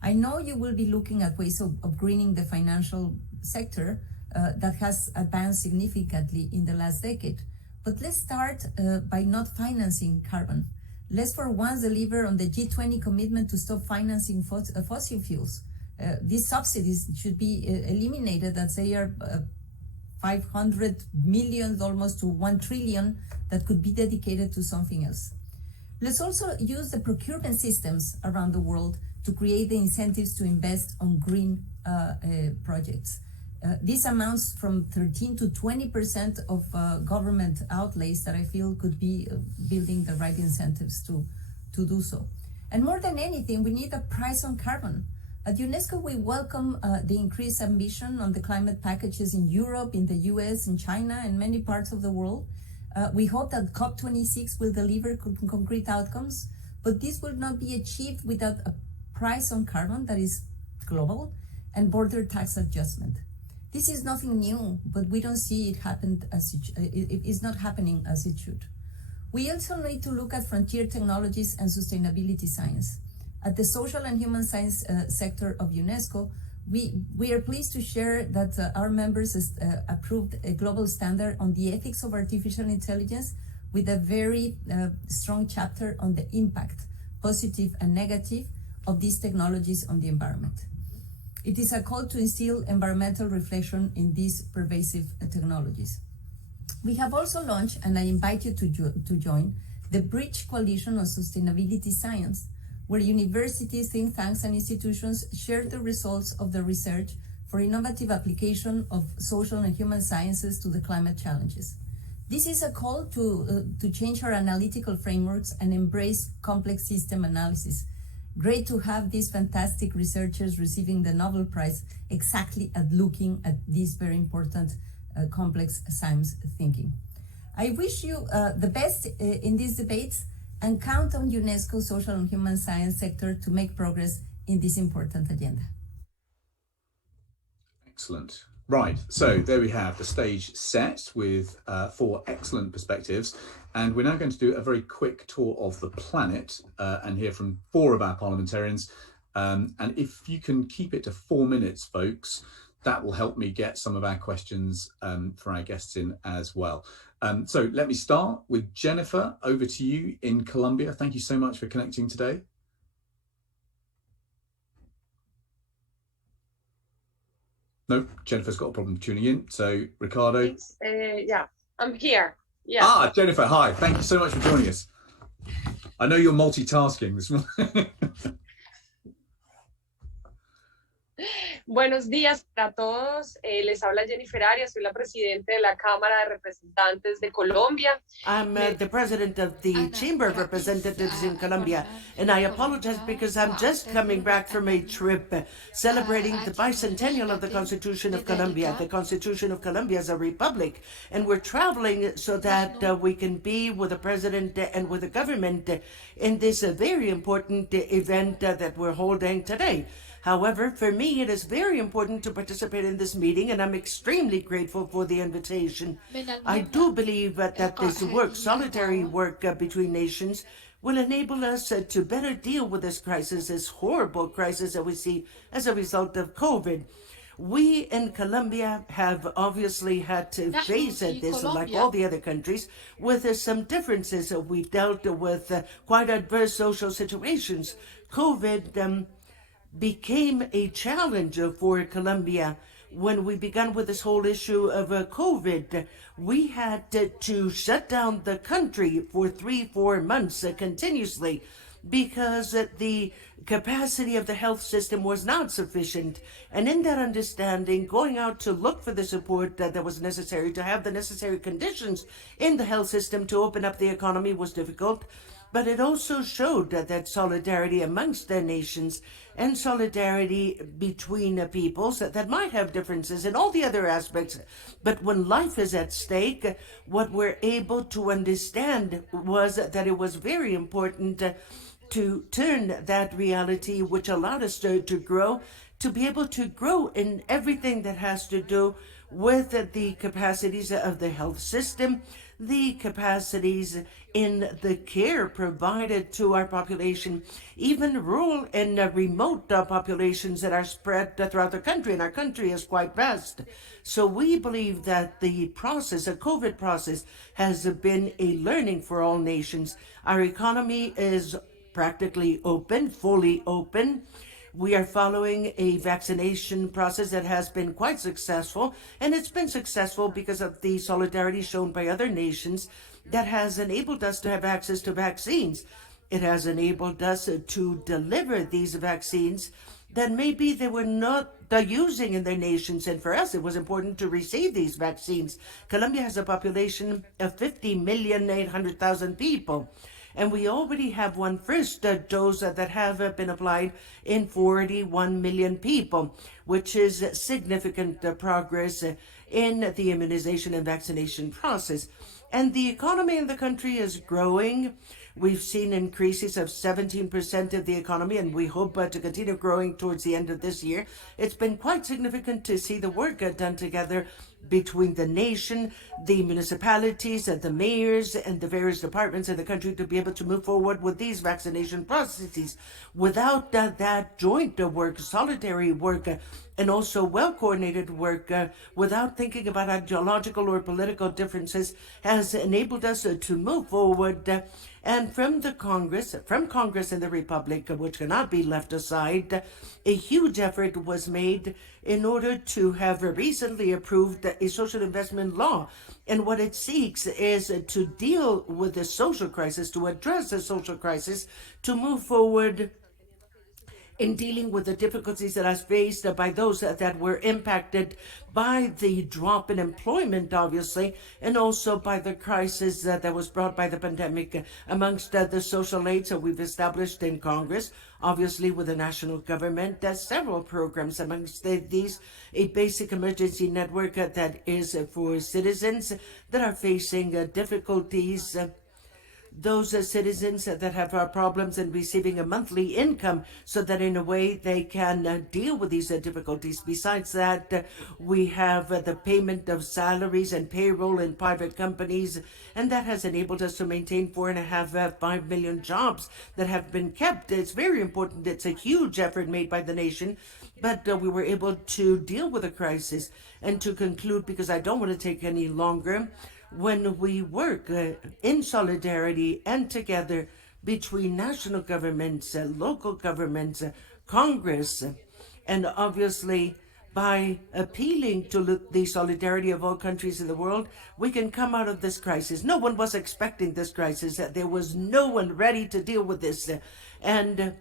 I know you will be looking at ways of greening the financial sector that has advanced significantly in the last decade. But let's start by not financing carbon. Let's for once deliver on the G20 commitment to stop financing fossil fuels. These subsidies should be eliminated, as they are 500 million, almost to 1 trillion, that could be dedicated to something else. Let's also use the procurement systems around the world to create the incentives to invest on green projects. This amounts from 13 to 20% of government outlays that I feel could be building the right incentives to do so. And more than anything, we need a price on carbon. At UNESCO, we welcome the increased ambition on the climate packages in Europe, in the US, in China, and many parts of the world. We hope that COP26 will deliver concrete outcomes, but this will not be achieved without a price on carbon that is global and border tax adjustment. This is nothing new, but we don't see it happen as it is not happening as it should. We also need to look at frontier technologies and sustainability science. At the social and human science sector of UNESCO, we are pleased to share that our members approved a global standard on the ethics of artificial intelligence with a very strong chapter on the impact, positive and negative, of these technologies on the environment. It is a call to instill environmental reflection in these pervasive technologies. We have also launched, and I invite you to join, the Bridge Coalition on Sustainability Science, where universities, think tanks, and institutions share the results of the research for innovative application of social and human sciences to the climate challenges. This is a call to change our analytical frameworks and embrace complex system analysis. Great to have these fantastic researchers receiving the Nobel Prize exactly at looking at these very important complex science thinking. I wish you the best in these debates and count on UNESCO's social and human science sector to make progress in this important agenda. Excellent. Right, so there we have the stage set with 4 excellent perspectives, and we're now going to do a very quick tour of the planet and hear from 4 of our parliamentarians. And if you can keep it to 4 minutes, folks, that will help me get some of our questions for our guests in as well. So let me start with Jennifer. Over to you in Colombia. Thank you so much for connecting today. No, Jennifer's got a problem tuning in. So Ricardo. Yeah, I'm here. Yeah. Jennifer, hi. Thank you so much for joining us. I know you're multitasking this morning. Buenos días a todos. Les habla Jennifer Arias. Soy la presidenta de la Cámara de Representantes de Colombia. I'm the president of the Chamber of Representatives in Colombia, and I apologize because I'm just coming back from a trip celebrating the bicentennial of the Constitution of Colombia. The Constitution of Colombia is a republic, and we're traveling so that we can be with the president and with the government in this very important event that we're holding today. However, for me, it is very important to participate in this meeting, and I'm extremely grateful for the invitation. I do believe that this work, solitary work between nations, will enable us to better deal with this crisis, this horrible crisis that we see as a result of COVID. We in Colombia have obviously had to face this, like all the other countries, with some differences. We've dealt with quite adverse social situations. COVID became a challenge for Colombia. When we began with this whole issue of COVID, we had to shut down the country for 3-4 months continuously. because the capacity of the health system was not sufficient. And in that understanding, going out to look for the support that was necessary to have the necessary conditions in the health system to open up the economy was difficult. But it also showed that solidarity amongst the nations and solidarity between peoples that might have differences in all the other aspects. But when life is at stake, what we're able to understand was that it was very important to turn that reality, which allowed us to grow, to be able to grow in everything that has to do with the capacities of the health system, the capacities in the care provided to our population, even rural and remote populations that are spread throughout the country, and our country is quite vast. So we believe that the process, the COVID process, has been a learning for all nations. Our economy is practically open, fully open. We are following a vaccination process that has been quite successful, and it's been successful because of the solidarity shown by other nations that has enabled us to have access to vaccines. It has enabled us to deliver these vaccines that maybe they were not using in their nations, and for us it was important to receive these vaccines. Colombia has a population of 50,800,000 people. And we already have one first dose that have been applied in 41 million people, which is significant progress in the immunization and vaccination process. And the economy in the country is growing. We've seen increases of 17% of the economy, and we hope to continue growing towards the end of this year. It's been quite significant to see the work done together between the nation, the municipalities, and the mayors, and the various departments in the country to be able to move forward with these vaccination processes. Without that joint work, solidary work, and also well-coordinated work, without thinking about ideological or political differences, has enabled us to move forward. And from Congress and the Republic, which cannot be left aside, a huge effort was made in order to have recently approved a social investment law. And what it seeks is to deal with the social crisis, to address the social crisis, to move forward in dealing with the difficulties that are faced by those that were impacted by the drop in employment, obviously, and also by the crisis that was brought by the pandemic amongst the social aids that we've established in Congress, obviously with the national government. There's several programs amongst these, a basic emergency network that is for citizens that are facing difficulties, those citizens that have problems in receiving a monthly income, so that in a way they can deal with these difficulties. Besides that, we have the payment of salaries and payroll in private companies, and that has enabled us to maintain 5 million jobs that have been kept. It's very important. It's a huge effort made by the nation, but we were able to deal with the crisis. And to conclude, because I don't want to take any longer, when we work in solidarity and together between national governments, local governments, Congress, and obviously by appealing to the solidarity of all countries in the world, we can come out of this crisis. No one was expecting this crisis. There was no one ready to deal with this. And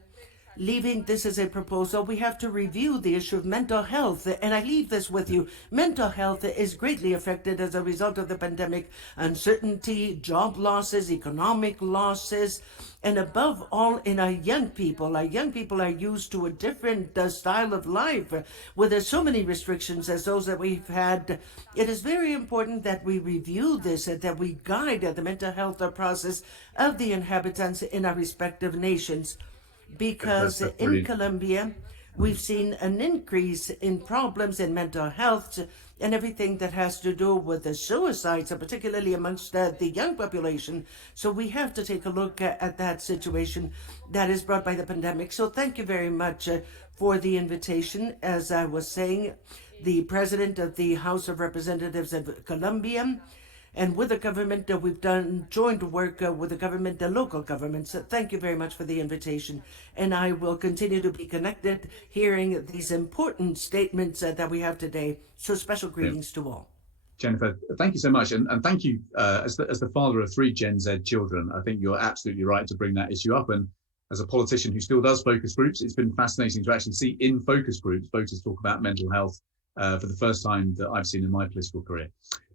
leaving this as a proposal, we have to review the issue of mental health. And I leave this with you. Mental health is greatly affected as a result of the pandemic. Uncertainty, job losses, economic losses, and above all in our young people. Our young people are used to a different style of life where there's so many restrictions as those that we've had. It is very important that we review this and that we guide the mental health process of the inhabitants in our respective nations. Because in Colombia, we've seen an increase in problems in mental health and everything that has to do with the suicides, particularly amongst the young population. So we have to take a look at that situation that is brought by the pandemic. So thank you very much for the invitation. As I was saying, the President of the House of Representatives of Colombia, and with the government, we've done joint work with the government and local governments. Thank you very much for the invitation. And I will continue to be connected, hearing these important statements that we have today. So special greetings to all. Jennifer, thank you so much. And thank you, as the father of 3 Gen Z children, I think you're absolutely right to bring that issue up. And as a politician who still does focus groups, it's been fascinating to actually see in focus groups voters talk about mental health for the first time that I've seen in my political career.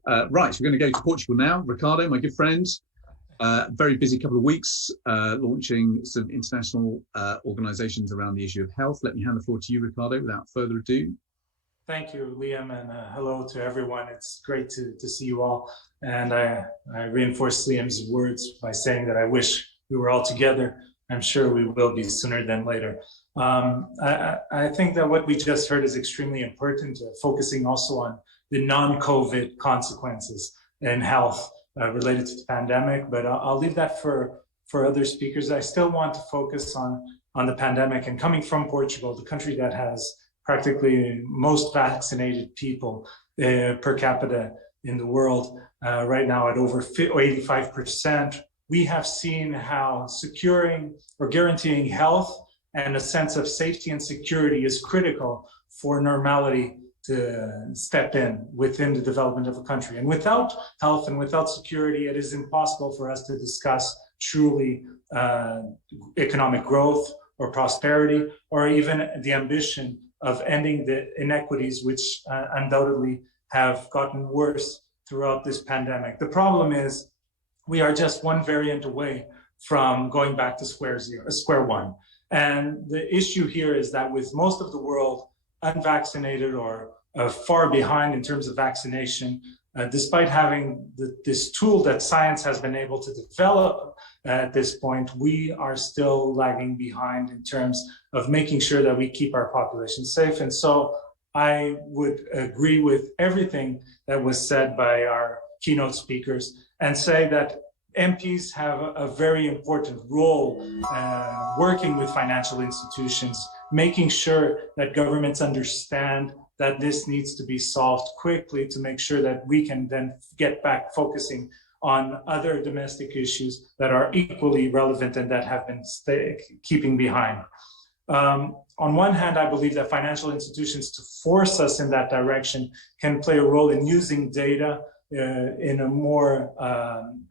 Right, we're going to go to Portugal now. Ricardo, my good friend, very busy couple of weeks launching some international organizations around the issue of health. Let me hand the floor to you, Ricardo, without further ado. Thank you, Liam, and hello to everyone. It's great to see you all. And I reinforce Liam's words by saying that I wish we were all together. I'm sure we will be sooner than later. I think that what we just heard is extremely important, focusing also on the non-COVID consequences in health related to the pandemic, but I'll leave that for other speakers. I still want to focus on the pandemic, and coming from Portugal, the country that has practically most vaccinated people per capita in the world right now at over 85%. We have seen how securing or guaranteeing health and a sense of safety and security is critical for normality to step in within the development of a country. And without health and without security, it is impossible for us to discuss truly economic growth or prosperity, or even the ambition of ending the inequities which undoubtedly have gotten worse throughout this pandemic. The problem is we are just one variant away from going back to square one. And the issue here is that with most of the world unvaccinated or far behind in terms of vaccination, despite having this tool that science has been able to develop at this point, we are still lagging behind in terms of making sure that we keep our population safe. And so I would agree with everything that was said by our keynote speakers and say that MPs have a very important role working with financial institutions, making sure that governments understand that this needs to be solved quickly to make sure that we can then get back focusing on other domestic issues that are equally relevant and that have been keeping behind. On one hand, I believe that financial institutions, to force us in that direction, can play a role in using data in a more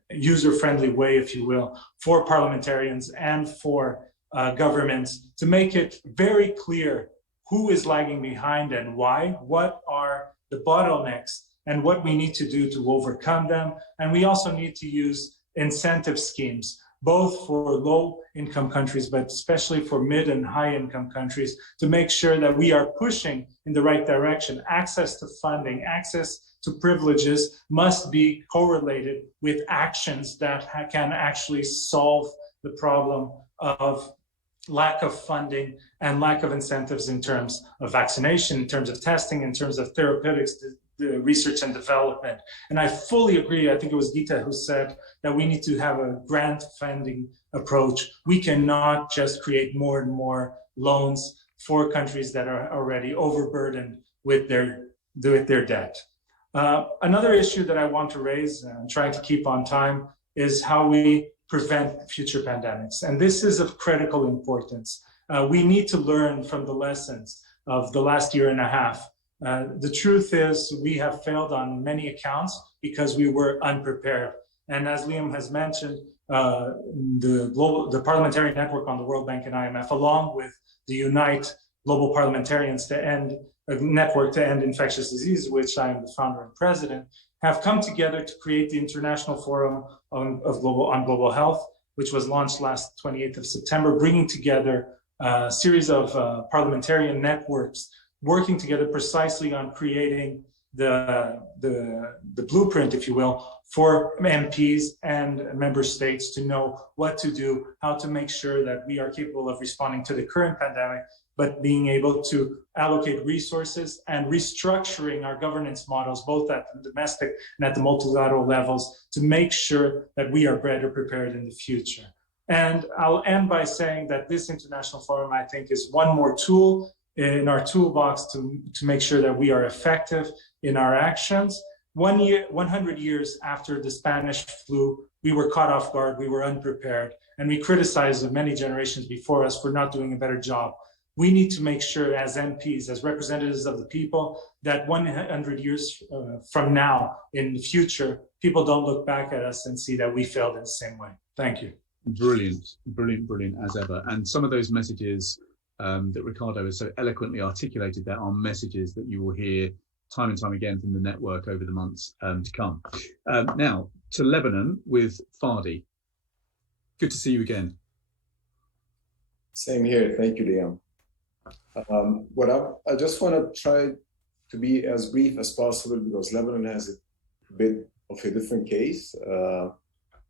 user-friendly way, if you will, for parliamentarians and for governments, to make it very clear who is lagging behind and why, what are the bottlenecks, and what we need to do to overcome them. And we also need to use incentive schemes, both for low-income countries, but especially for mid and high-income countries, to make sure that we are pushing in the right direction. Access to funding, access to privileges must be correlated with actions that can actually solve the problem of lack of funding and lack of incentives in terms of vaccination, in terms of testing, in terms of therapeutics, the research and development. And I fully agree, I think it was Gita who said that we need to have a grant funding approach. We cannot just create more and more loans for countries that are already overburdened with their debt. Another issue that I want to raise, and I'm trying to keep on time, is how we prevent future pandemics. And this is of critical importance. We need to learn from the lessons of the last year and a half. The truth is we have failed on many accounts because we were unprepared. And as Liam has mentioned, the Parliamentary Network on the World Bank and IMF, along with the Unite Global Parliamentarians to End Network to End Infectious Disease, which I am the founder and president, have come together to create the International Forum on Global Health, which was launched last 28th of September, bringing together a series of parliamentarian networks working together precisely on creating the blueprint, if you will, for MPs and member states to know what to do, how to make sure that we are capable of responding to the current pandemic, but being able to allocate resources and restructuring our governance models, both at the domestic and at the multilateral levels, to make sure that we are better prepared in the future. And I'll end by saying that this international forum, I think, is one more tool in our toolbox to make sure that we are effective in our actions. 100 years after the Spanish flu, we were caught off guard, we were unprepared, and we criticized many generations before us for not doing a better job. We need to make sure as MPs, as representatives of the people, that 100 years from now in the future, people don't look back at us and see that we failed in the same way. Thank you. Brilliant, brilliant, brilliant as ever. And some of those messages that Ricardo has so eloquently articulated there are messages that you will hear time and time again from the network over the months to come. Now to Lebanon with Fadi. Good to see you again. Same here. Thank you, Liam. I just want to try to be as brief as possible because Lebanon has a bit of a different case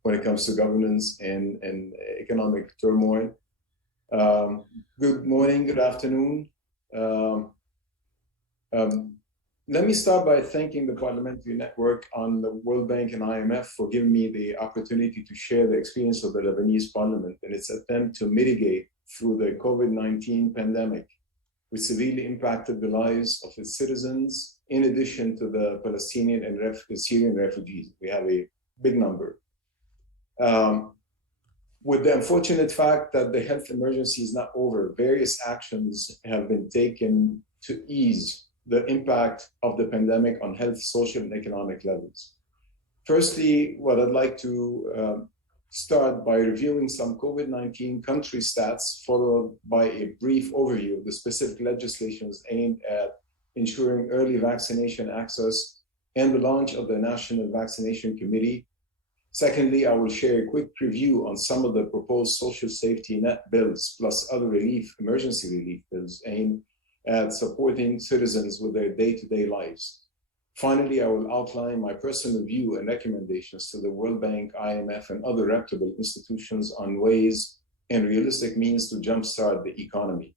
when it comes to governance and economic turmoil. Good morning, good afternoon. Let me start by thanking the Parliamentary Network on the World Bank and IMF for giving me the opportunity to share the experience of the Lebanese Parliament in its attempt to mitigate through the COVID-19 pandemic, which severely impacted the lives of its citizens, in addition to the Palestinian and Syrian refugees. We have a big number. With the unfortunate fact that the health emergency is not over, various actions have been taken to ease the impact of the pandemic on health, social, and economic levels. Firstly, what I'd like to start by reviewing some COVID-19 country stats, followed by a brief overview of the specific legislations aimed at ensuring early vaccination access and the launch of the National Vaccination Committee. Secondly, I will share a quick review on some of the proposed social safety net bills, plus other emergency relief bills aimed at supporting citizens with their day-to-day lives. Finally, I will outline my personal view and recommendations to the World Bank, IMF, and other reputable institutions on ways and realistic means to jumpstart the economy.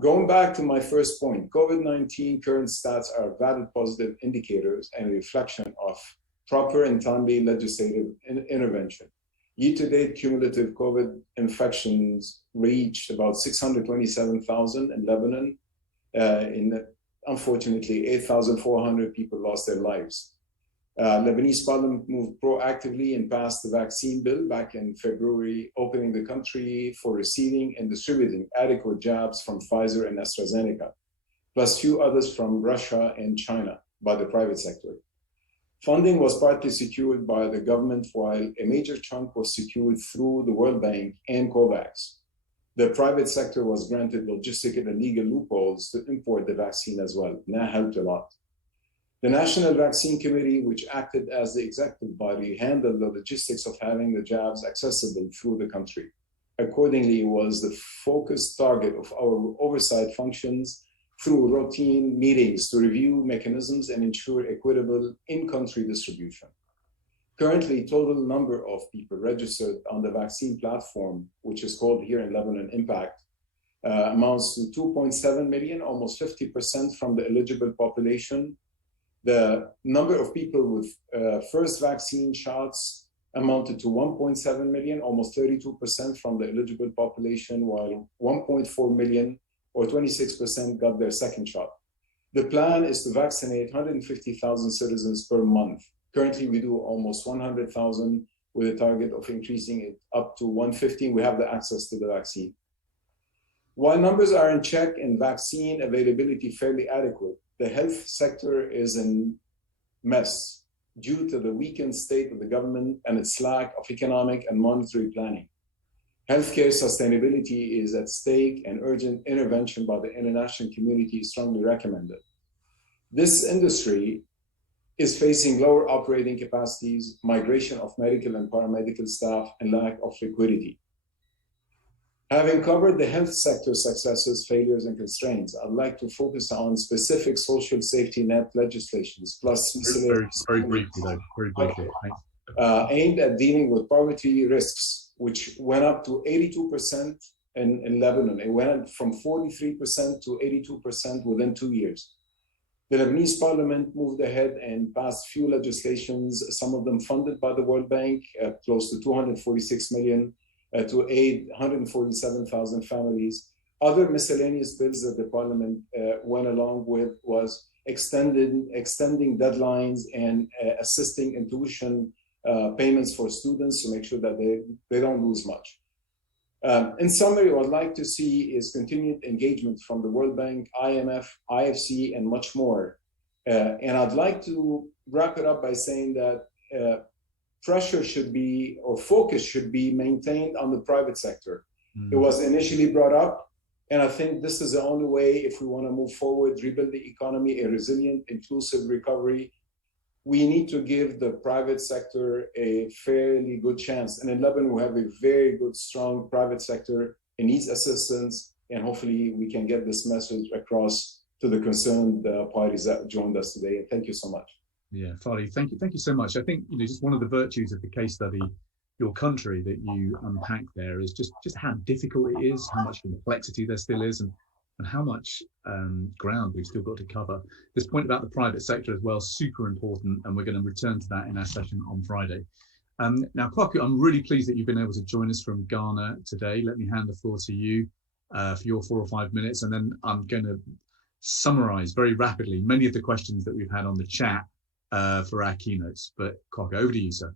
Going back to my first point, COVID-19 current stats are valid positive indicators and a reflection of proper and timely legislative intervention. Year-to-date cumulative COVID infections reached about 627,000 in Lebanon. Unfortunately, 8,400 people lost their lives. Lebanese Parliament moved proactively and passed the vaccine bill back in February, opening the country for receiving and distributing adequate jabs from Pfizer and AstraZeneca, plus few others from Russia and China by the private sector. Funding was partly secured by the government, while a major chunk was secured through the World Bank and COVAX. The private sector was granted logistical and legal loopholes to import the vaccine as well, and that helped a lot. The National Vaccine Committee, which acted as the executive body, handled the logistics of having the jabs accessible through the country. Accordingly, it was the focused target of our oversight functions through routine meetings to review mechanisms and ensure equitable in-country distribution. Currently, total number of people registered on the vaccine platform, which is called here in Lebanon Impact, amounts to 2.7 million, almost 50% from the eligible population. The number of people with first vaccine shots amounted to 1.7 million, almost 32% from the eligible population, while 1.4 million or 26% got their second shot. The plan is to vaccinate 150,000 citizens per month. Currently, we do almost 100,000 with a target of increasing it up to 150. We have the access to the vaccine. While numbers are in check and vaccine availability fairly adequate, the health sector is in mess due to the weakened state of the government and its lack of economic and monetary planning. Healthcare sustainability is at stake, and urgent intervention by the international community is strongly recommended. This industry is facing lower operating capacities, migration of medical and paramedical staff, and lack of liquidity. Having covered the health sector successes, failures, and constraints, I'd like to focus on specific social safety net legislations, plus very briefly, though. Very briefly. Aimed at dealing with poverty risks, which went up to 82% in Lebanon. It went from 43% to 82% within 2 years. The Lebanese Parliament moved ahead and passed few legislations, some of them funded by the World Bank, close to 246 million to aid 147,000 families. Other miscellaneous bills that the Parliament went along with was extending deadlines and assisting in tuition payments for students to make sure that they don't lose much. In summary, what I'd like to see is continued engagement from the World Bank, IMF, IFC, and much more. And I'd like to wrap it up by saying that pressure should be, or focus should be maintained on the private sector. It was initially brought up, and I think this is the only way if we want to move forward, rebuild the economy, a resilient, inclusive recovery. We need to give the private sector a fairly good chance. And in Lebanon, we have a very good, strong private sector. It needs assistance, and hopefully we can get this message across to the concerned parties that joined us today. And thank you so much. Yeah, Fadi, thank you so much. I think just one of the virtues of the case study, your country that you unpack there, is just how difficult it is, how much complexity there still is, and how much ground we've still got to cover. This point about the private sector as well, super important, and we're going to return to that in our session on Friday. Now, Kwaku, I'm really pleased that you've been able to join us from Ghana today. Let me hand the floor to you for your 4 or 5 minutes, and then I'm going to summarize very rapidly many of the questions that we've had on the chat for our keynotes. But Kwaku, over to you, sir.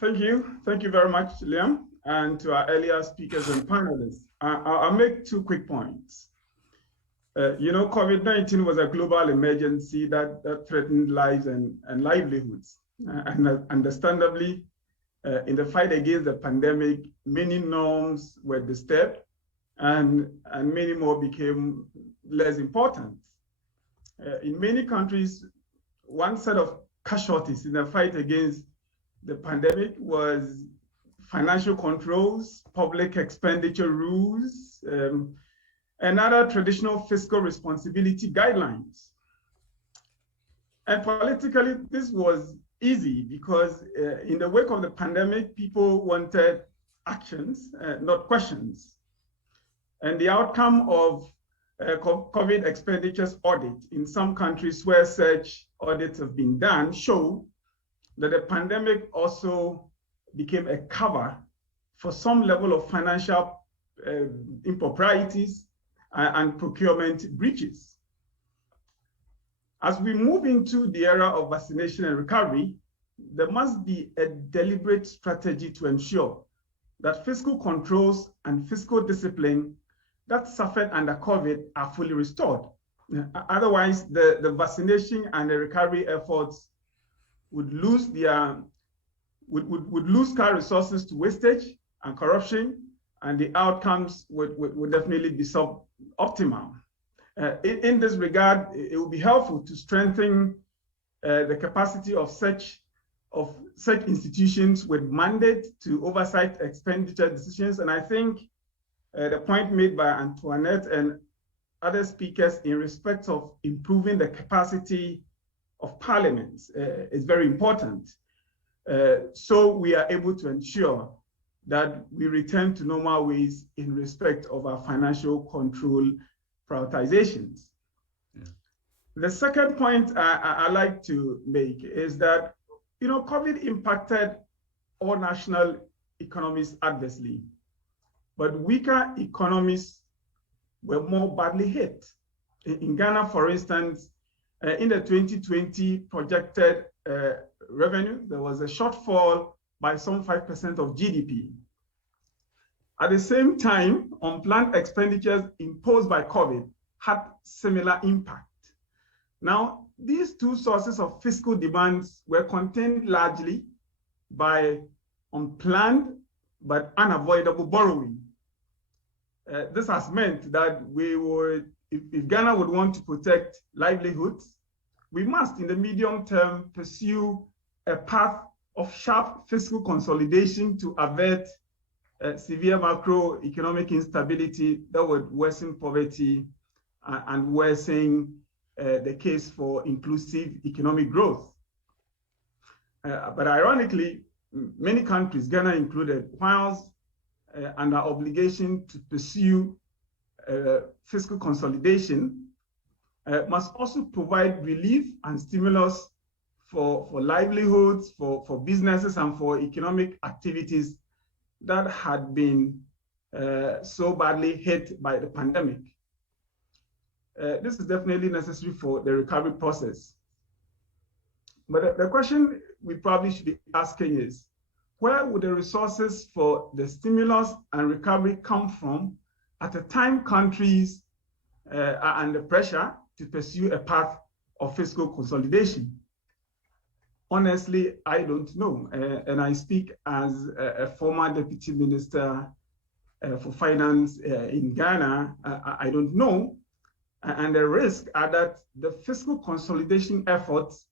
Thank you very much, Liam, and to our earlier speakers and panelists. I'll make 2 quick points. COVID-19 was a global emergency that threatened lives and livelihoods. And understandably, in the fight against the pandemic, many norms were disturbed and many more became less important. In many countries, one set of casualties in the fight against the pandemic was financial controls, public expenditure rules, and other traditional fiscal responsibility guidelines. And politically, this was easy because in the wake of the pandemic, people wanted actions, not questions. And the outcome of COVID expenditures audit in some countries where such audits have been done show that the pandemic also became a cover for some level of financial improprieties and procurement breaches. As we move into the era of vaccination and recovery, there must be a deliberate strategy to ensure that fiscal controls and fiscal discipline that suffered under COVID are fully restored. Otherwise, the vaccination and the recovery efforts would lose would lose scarce resources to wastage and corruption, and the outcomes would definitely be suboptimal. In this regard, it would be helpful to strengthen the capacity of such institutions with mandate to oversight expenditure decisions. And I think the point made by Antoinette and other speakers in respect of improving the capacity of Parliament is very important. So we are able to ensure that we return to normal ways in respect of our financial control prioritizations. Yeah. The second point I like to make is that, COVID impacted all national economies adversely, but weaker economies were more badly hit. In Ghana, for instance, in the 2020 projected revenue, there was a shortfall by some 5% of GDP. At the same time, unplanned expenditures imposed by COVID had similar impact. Now, these 2 sources of fiscal demands were contained largely by unplanned but unavoidable borrowing. This has meant that if Ghana would want to protect livelihoods, we must, in the medium term, pursue a path of sharp fiscal consolidation to avert severe macroeconomic instability that would worsen poverty and worsen the case for inclusive economic growth. But ironically, many countries, Ghana included, whilst under obligation to pursue fiscal consolidation, must also provide relief and stimulus for livelihoods, for businesses, and for economic activities that had been so badly hit by the pandemic. This is definitely necessary for the recovery process. But the question we probably should be asking is, where would the resources for the stimulus and recovery come from at a time countries are under pressure to pursue a path of fiscal consolidation? honestly, I don't know. And I speak as a former deputy minister for finance in Ghana. I don't know. And the risks are that the fiscal consolidation efforts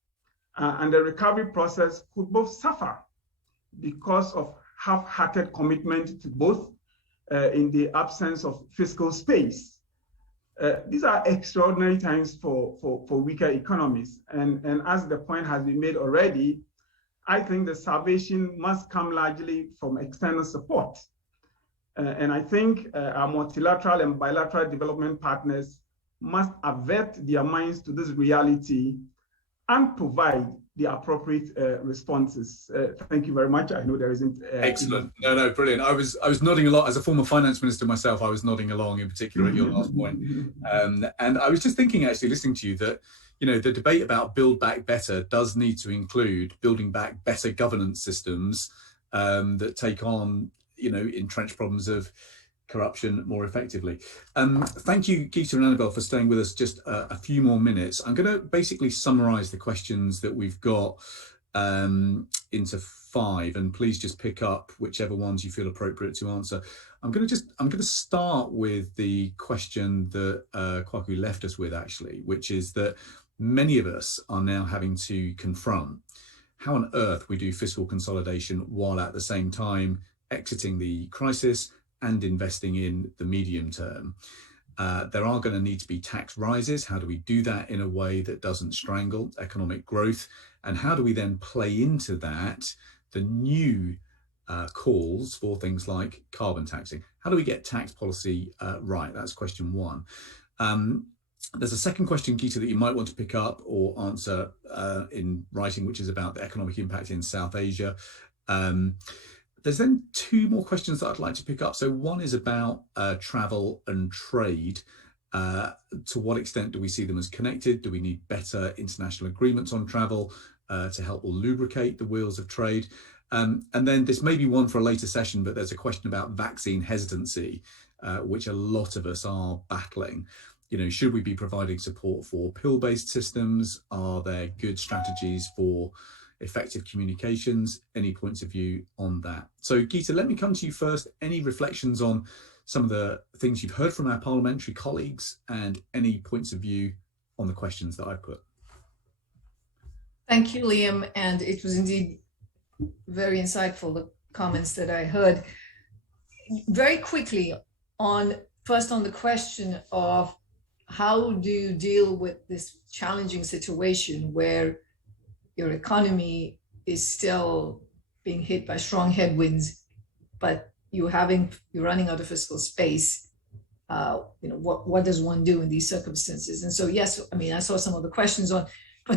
and the recovery process could both suffer because of half-hearted commitment to both in the absence of fiscal space. These are extraordinary times for weaker economies. And as the point has been made already, I think the salvation must come largely from external support. And I think our multilateral and bilateral development partners must avert their minds to this reality and provide the appropriate responses. Thank you very much. I know there isn't. Excellent. No, brilliant. I was nodding a lot as a former finance minister myself. I was nodding along, in particular at your last point. And I was just thinking, actually, listening to you, that the debate about build back better does need to include building back better governance systems that take on entrenched problems of corruption more effectively. Thank you, Geeta and Annabelle, for staying with us just a few more minutes. I'm going to basically summarize the questions that we've got into 5, and please just pick up whichever ones you feel appropriate to answer. I'm going to start with the question that Kwaku left us with, actually, which is that many of us are now having to confront how on earth we do fiscal consolidation while at the same time exiting the crisis and investing in the medium term. There are going to need to be tax rises. How do we do that in a way that doesn't strangle economic growth? And how do we then play into that the new calls for things like carbon taxing? How do we get tax policy right? That's question 1. There's a second question, Geeta, that you might want to pick up or answer in writing, which is about the economic impact in South Asia. There's then 2 more questions that I'd like to pick up. So one is about travel and trade. To what extent do we see them as connected? Do we need better international agreements on travel to help lubricate the wheels of trade? And then this may be one for a later session, but there's a question about vaccine hesitancy, which a lot of us are battling. Should we be providing support for pill-based systems? Are there good strategies for effective communications? Any points of view on that? So Geeta, let me come to you first. Any reflections on some of the things you've heard from our parliamentary colleagues and any points of view on the questions that I put? Thank you, Liam. And it was indeed very insightful, the comments that I heard. Very quickly, first on the question of how do you deal with this challenging situation where your economy is still being hit by strong headwinds, but you're running out of fiscal space. What does one do in these circumstances? And so, yes, I saw some of the questions on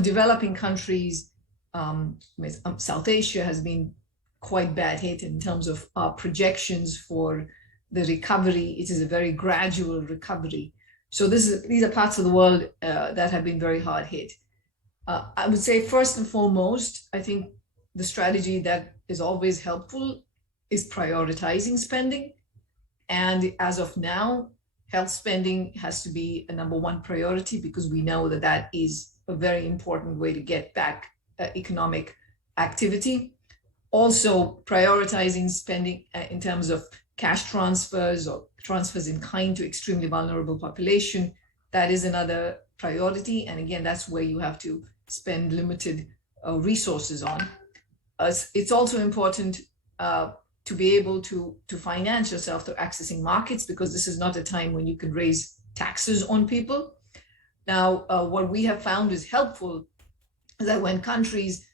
developing countries. South Asia has been quite bad hit in terms of projections for the recovery. It is a very gradual recovery. So these are parts of the world that have been very hard hit. I would say first and foremost, I think the strategy that is always helpful is prioritizing spending. And as of now, health spending has to be a #1 priority because we know that is a very important way to get back economic activity. Also prioritizing spending in terms of cash transfers or transfers in kind to extremely vulnerable population. That is another priority. And again, that's where you have to spend limited resources on. It's also important to be able to finance yourself through accessing markets, because this is not a time when you can raise taxes on people. Now, what we have found is helpful is that when countries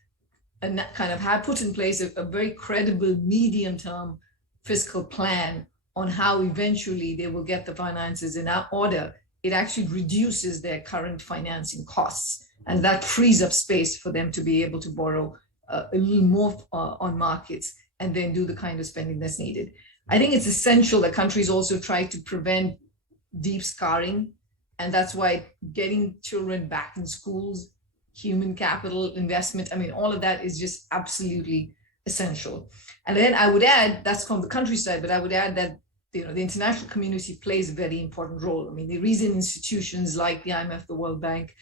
kind of have put in place a very credible medium-term fiscal plan on how eventually they will get the finances in order, it actually reduces their current financing costs. And that frees up space for them to be able to borrow a little more on markets and then do the kind of spending that's needed. I think it's essential that countries also try to prevent deep scarring. And that's why getting children back in schools, human capital investment, all of that is just absolutely essential. And then I would add, that's from the countryside, but I would add that the international community plays a very important role. The reason institutions like the IMF, the World Bank,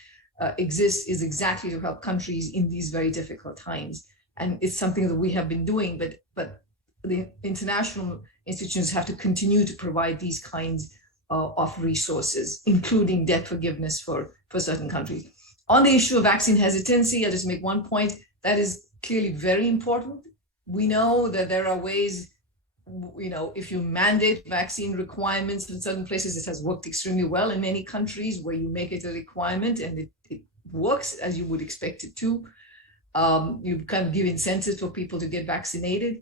exists is exactly to help countries in these very difficult times. And it's something that we have been doing, but the international institutions have to continue to provide these kinds of resources, including debt forgiveness for certain countries. On the issue of vaccine hesitancy, I'll just make one point that is clearly very important. We know that there are ways, if you mandate vaccine requirements in certain places, it has worked extremely well in many countries where you make it a requirement and it works as you would expect it to. You kind of give incentives for people to get vaccinated.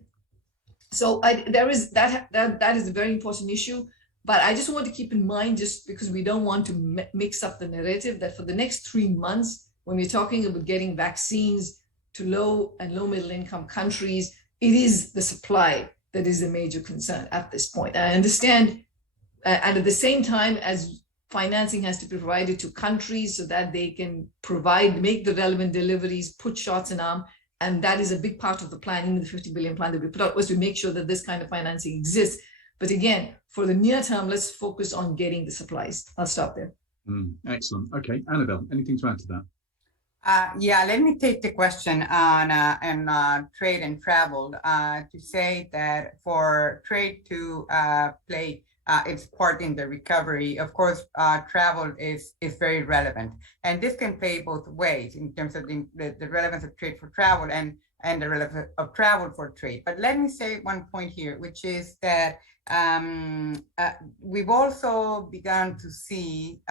So that is a very important issue. But I just want to keep in mind, just because we don't want to mix up the narrative, that for the next 3 months, when we're talking about getting vaccines to low and low middle income countries, it is the supply that is a major concern at this point. I understand, and at the same time, as financing has to be provided to countries so that they can make the relevant deliveries, put shots in arm, and that is a big part of the plan, in the 50 billion plan that we put out, was to make sure that this kind of financing exists. But again, for the near term, let's focus on getting the supplies. I'll stop there. Excellent. Okay, Annabelle, anything to add to that? Yeah, let me take the question on trade and travel to say that for trade to play its part in the recovery, of course, travel is very relevant. And this can play both ways in terms of the relevance of trade for travel and the relevance of travel for trade. But let me say one point here, which is that we've also begun to see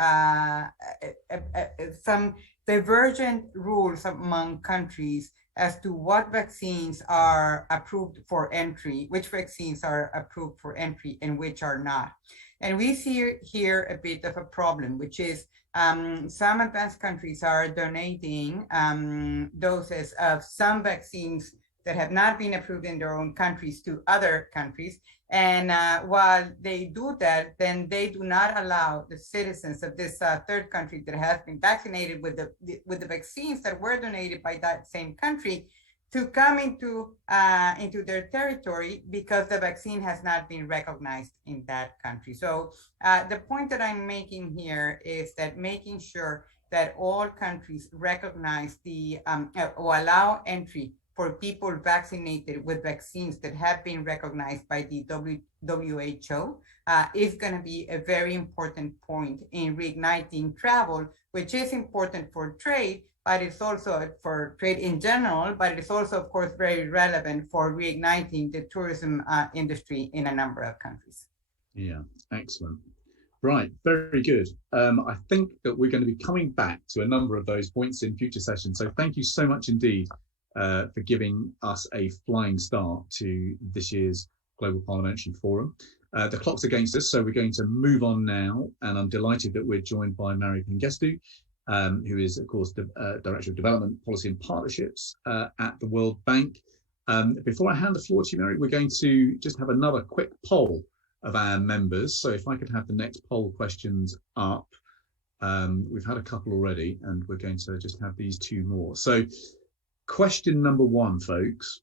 some divergent rules among countries as to what vaccines are approved for entry, which vaccines are approved for entry and which are not. And we see here a bit of a problem, which is some advanced countries are donating doses of some vaccines that have not been approved in their own countries to other countries. And while they do that, then they do not allow the citizens of this third country that has been vaccinated with the vaccines that were donated by that same country to come into their territory because the vaccine has not been recognized in that country. So the point that I'm making here is that making sure that all countries recognize or allow entry for people vaccinated with vaccines that have been recognized by the WHO is going to be a very important point in reigniting travel, which is important for trade, but it's also for trade in general, but it's also, of course, very relevant for reigniting the tourism industry in a number of countries. Yeah, excellent. Right, very good. I think that we're going to be coming back to a number of those points in future sessions. So thank you so much indeed for giving us a flying start to this year's Global Parliamentary Forum. The clock's against us, so we're going to move on now, and I'm delighted that we're joined by Mary Pengestu, who is, of course, the Director of Development Policy and Partnerships at the World Bank. Before I hand the floor to you, Mary, we're going to just have another quick poll of our members. So if I could have the next poll questions up. We've had a couple already, and we're going to just have these 2 more. So question number 1, folks,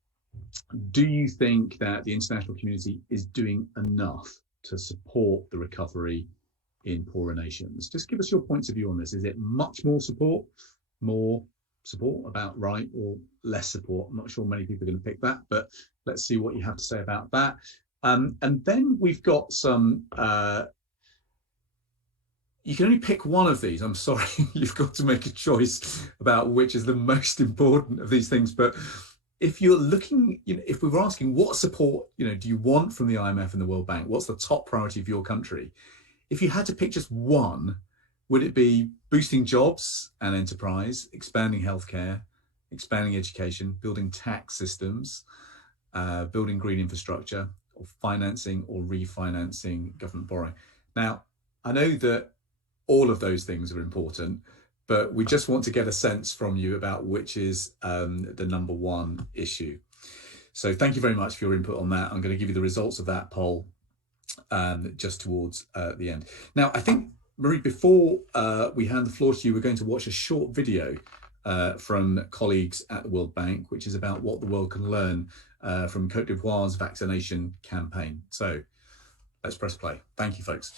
do you think that the international community is doing enough to support the recovery in poorer nations? Just give us your points of view on this. Is it much more support, about right, or less support? I'm not sure many people are going to pick that, but let's see what you have to say about that. And then we've got some, you can only pick one of these. I'm sorry, you've got to make a choice about which is the most important of these things. But if you're looking, if we were asking what support, do you want from the IMF and the World Bank? What's the top priority of your country? If you had to pick just one, would it be boosting jobs and enterprise, expanding healthcare, expanding education, building tax systems, building green infrastructure, or financing or refinancing government borrowing? Now, I know that all of those things are important, but we just want to get a sense from you about which is the number 1 issue. So thank you very much for your input on that. I'm going to give you the results of that poll just towards the end. Now, I think, Marie, before we hand the floor to you, we're going to watch a short video from colleagues at the World Bank, which is about what the world can learn from Côte d'Ivoire's vaccination campaign. So let's press play. Thank you, folks.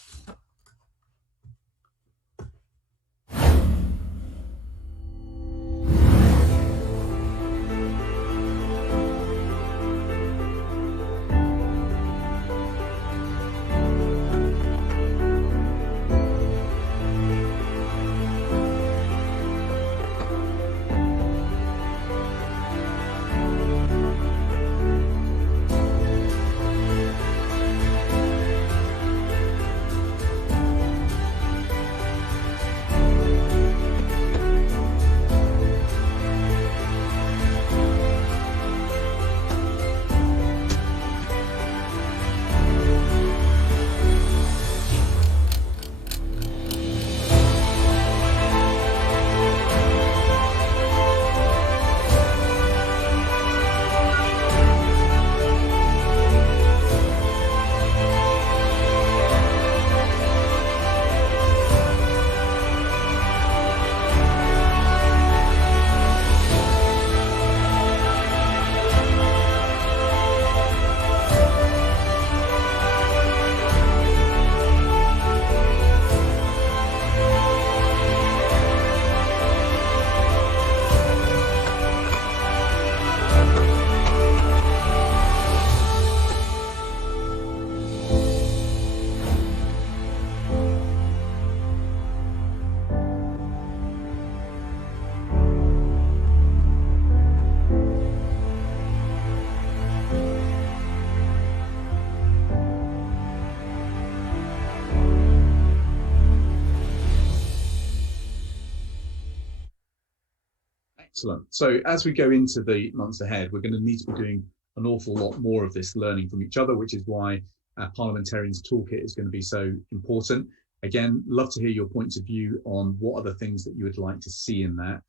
Excellent. So as we go into the months ahead, we're going to need to be doing an awful lot more of this learning from each other, which is why our Parliamentarians Toolkit is going to be so important. Again, love to hear your points of view on what are the things that you would like to see in that.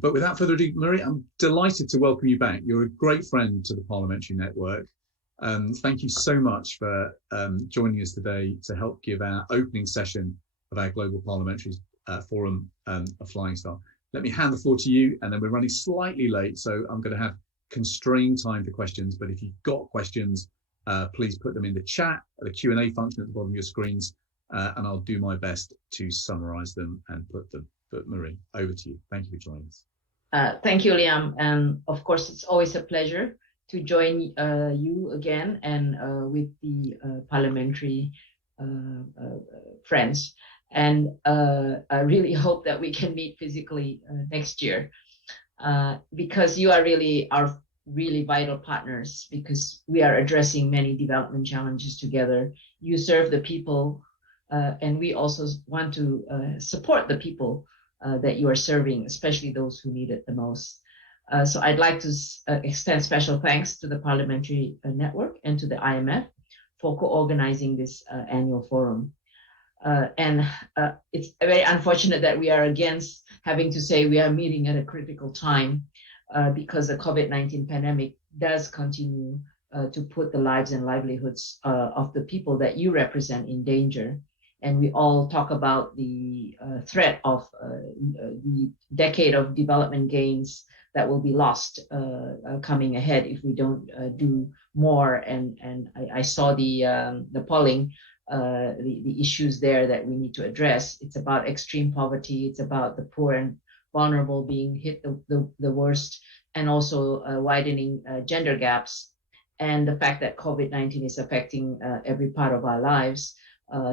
But without further ado, Marie, I'm delighted to welcome you back. You're a great friend to the Parliamentary Network. Thank you so much for joining us today to help give our opening session of our Global Parliamentary Forum a flying start. Let me hand the floor to you, and then we're running slightly late, so I'm going to have constrained time for questions. But if you've got questions, please put them in the chat, the Q&A function at the bottom of your screens, and I'll do my best to summarize them and put them. But Marie, over to you. Thank you for joining us. Thank you, Liam. And of course, it's always a pleasure to join you again and with the parliamentary friends. And I really hope that we can meet physically next year because you are really our really vital partners, because we are addressing many development challenges together. You serve the people, and we also want to support the people that you are serving, especially those who need it the most. So I'd like to extend special thanks to the Parliamentary Network and to the IMF for co-organizing this annual forum. And it's very unfortunate that we are against having to say we are meeting at a critical time because the COVID-19 pandemic does continue to put the lives and livelihoods of the people that you represent in danger. And we all talk about the threat of the decade of development gains that will be lost coming ahead if we don't do more. And I saw the polling, the issues there that we need to address. It's about extreme poverty. It's about the poor and vulnerable being hit the worst, and also widening gender gaps, and the fact that COVID-19 is affecting every part of our lives,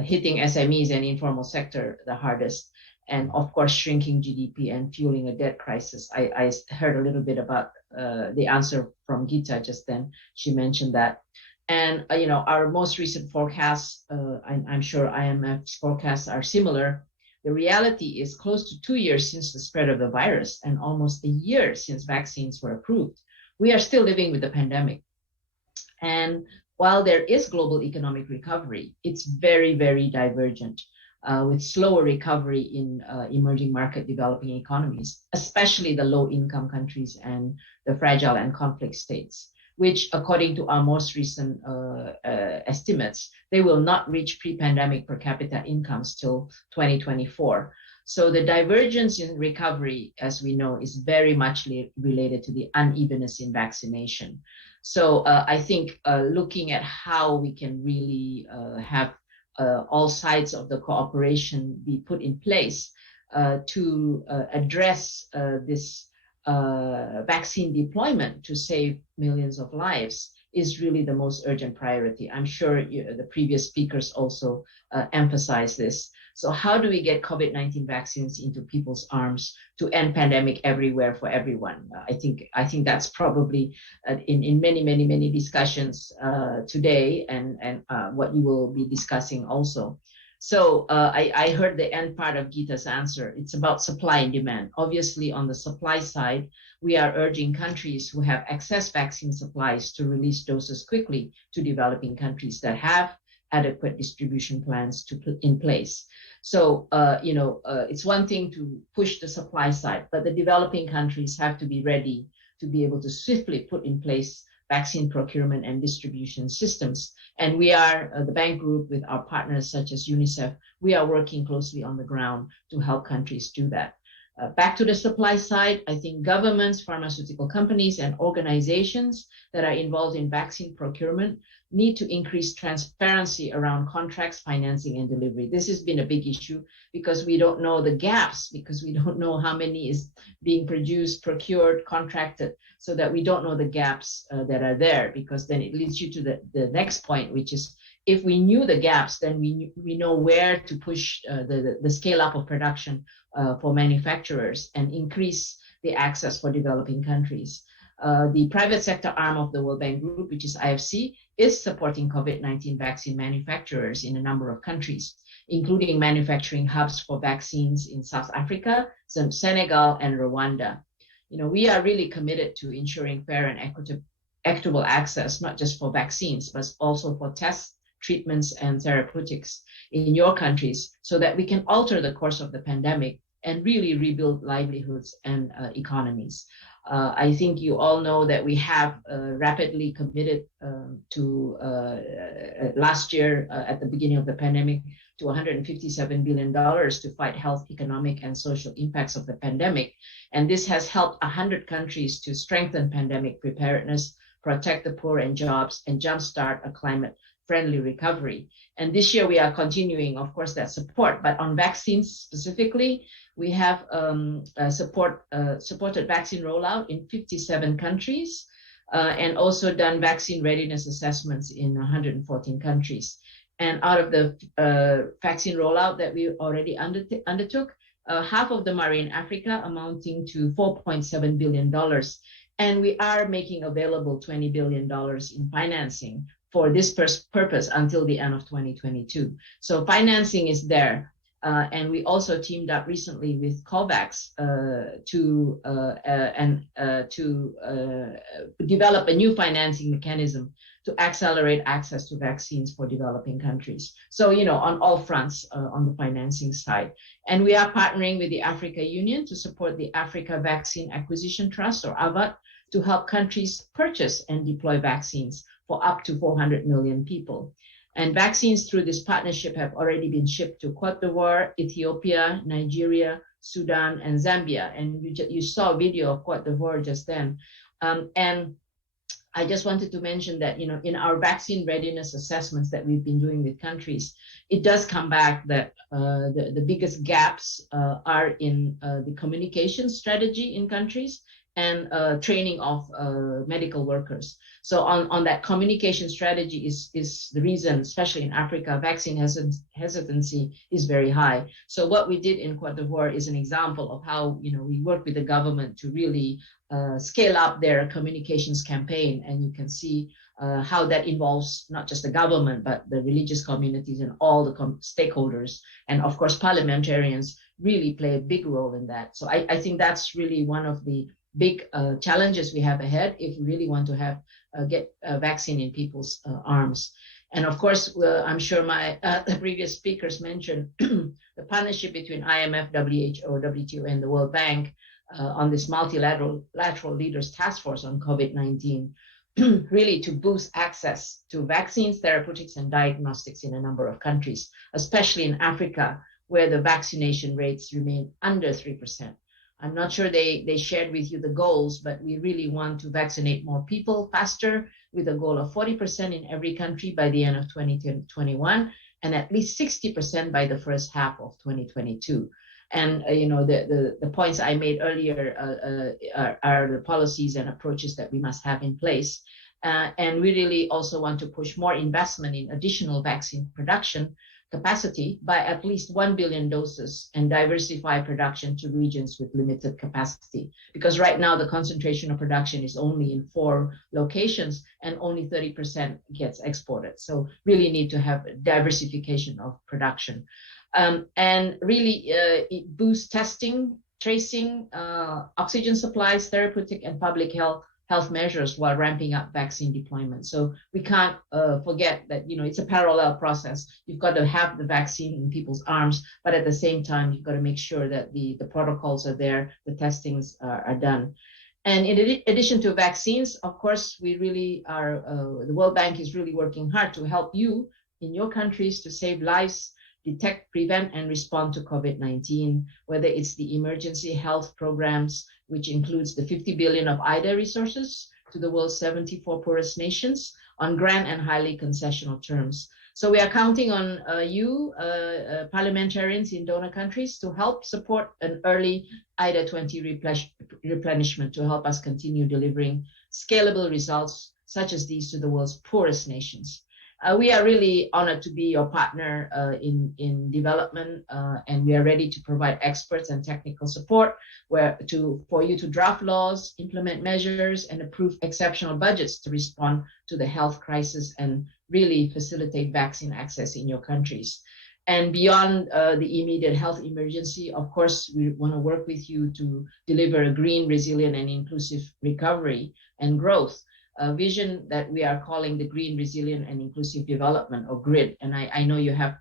hitting SMEs and informal sector the hardest, and of course shrinking GDP and fueling a debt crisis. I heard a little bit about the answer from Gita just then. She mentioned that. And our most recent forecasts, I'm sure IMF's forecasts are similar. The reality is close to 2 years since the spread of the virus and almost a year since vaccines were approved. We are still living with the pandemic. And while there is global economic recovery, it's very, very divergent, with slower recovery in emerging market developing economies, especially the low-income countries and the fragile and conflict states, which, according to our most recent estimates, they will not reach pre-pandemic per capita incomes till 2024. So the divergence in recovery, as we know, is very much related to the unevenness in vaccination. So I think looking at how we can really have all sides of the cooperation be put in place to address this vaccine deployment to save millions of lives is really the most urgent priority. I'm sure the previous speakers also emphasize this. So how do we get COVID-19 vaccines into people's arms to end pandemic everywhere for everyone? I think that's probably in many discussions today, and what you will be discussing also. So I heard the end part of Gita's answer. It's about supply and demand. Obviously, on the supply side, we are urging countries who have excess vaccine supplies to release doses quickly to developing countries that have adequate distribution plans to put in place. So, it's one thing to push the supply side, but the developing countries have to be ready to be able to swiftly put in place vaccine procurement and distribution systems. And we are, the bank group with our partners such as UNICEF, we are working closely on the ground to help countries do that. Back to the supply side, I think governments, pharmaceutical companies, and organizations that are involved in vaccine procurement need to increase transparency around contracts, financing, and delivery. This has been a big issue because we don't know the gaps, because we don't know how many is being produced, procured, contracted, so that we don't know the gaps that are there, because then it leads you to the next point, which is if we knew the gaps, then we know where to push the scale up of production for manufacturers and increase the access for developing countries. The private sector arm of the World Bank Group, which is IFC, is supporting COVID-19 vaccine manufacturers in a number of countries, including manufacturing hubs for vaccines in South Africa, Senegal, and Rwanda. we are really committed to ensuring fair and equitable access, not just for vaccines, but also for tests, treatments, and therapeutics in your countries, so that we can alter the course of the pandemic and really rebuild livelihoods and economies. I think you all know that we have rapidly committed to last year at the beginning of the pandemic to $157 billion to fight health, economic, and social impacts of the pandemic. And this has helped 100 countries to strengthen pandemic preparedness, protect the poor and jobs, and jumpstart a climate-friendly recovery. And this year we are continuing, of course, that support. But on vaccines specifically, we have supported vaccine rollout in 57 countries and also done vaccine readiness assessments in 114 countries. And out of the vaccine rollout that we already undertook, half of them are in Africa, amounting to $4.7 billion. And we are making available $20 billion in financing for this purpose until the end of 2022. So financing is there. And we also teamed up recently with COVAX to develop a new financing mechanism to accelerate access to vaccines for developing countries. So, on all fronts on the financing side. And we are partnering with the Africa Union to support the Africa Vaccine Acquisition Trust, or AVAT, to help countries purchase and deploy vaccines for up to 400 million people. And vaccines through this partnership have already been shipped to Cote d'Ivoire, Ethiopia, Nigeria, Sudan, and Zambia. And you saw a video of Cote d'Ivoire just then. And I just wanted to mention that, in our vaccine readiness assessments that we've been doing with countries, it does come back that the biggest gaps are in the communication strategy in countries and training of medical workers. So on that communication strategy is the reason, especially in Africa, vaccine hesitancy is very high. So what we did in Cote d'Ivoire is an example of how we work with the government to really scale up their communications campaign. And you can see how that involves not just the government, but the religious communities and all the stakeholders. And of course, parliamentarians really play a big role in that. So I think that's really one of the big challenges we have ahead if we really want to get a vaccine in people's arms. And of course, I'm sure the previous speakers mentioned the partnership between IMF, WHO, WTO, and the World Bank on this multilateral leaders task force on COVID-19, really to boost access to vaccines, therapeutics, and diagnostics in a number of countries, especially in Africa, where the vaccination rates remain under 3%. I'm not sure they shared with you the goals, but we really want to vaccinate more people faster, with a goal of 40% in every country by the end of 2021, and at least 60% by the first half of 2022. And the points I made earlier are the policies and approaches that we must have in place. And we really also want to push more investment in additional vaccine production capacity by at least 1 billion doses and diversify production to regions with limited capacity. Because right now the concentration of production is only in 4 locations and only 30% gets exported. So really need to have diversification of production. And really it boosts testing, tracing, oxygen supplies, therapeutic and public health measures while ramping up vaccine deployment. So we can't forget that it's a parallel process. You've got to have the vaccine in people's arms, but at the same time, you've got to make sure that the protocols are there, the testings are done. And in addition to vaccines, of course, we really are, the World Bank is really working hard to help you in your countries to save lives, detect, prevent, and respond to COVID-19, whether it's the emergency health programs, which includes the 50 billion of IDA resources to the world's 74 poorest nations on grant and highly concessional terms. So we are counting on you, parliamentarians in donor countries, to help support an early IDA 20 replenishment to help us continue delivering scalable results such as these to the world's poorest nations. We are really honored to be your partner in development, and we are ready to provide experts and technical support for you to draft laws, implement measures, and approve exceptional budgets to respond to the health crisis and really facilitate vaccine access in your countries. And beyond the immediate health emergency, of course, we want to work with you to deliver a green, resilient, and inclusive recovery and growth, a vision that we are calling the Green, Resilient, and Inclusive Development, or GRID. And I know you have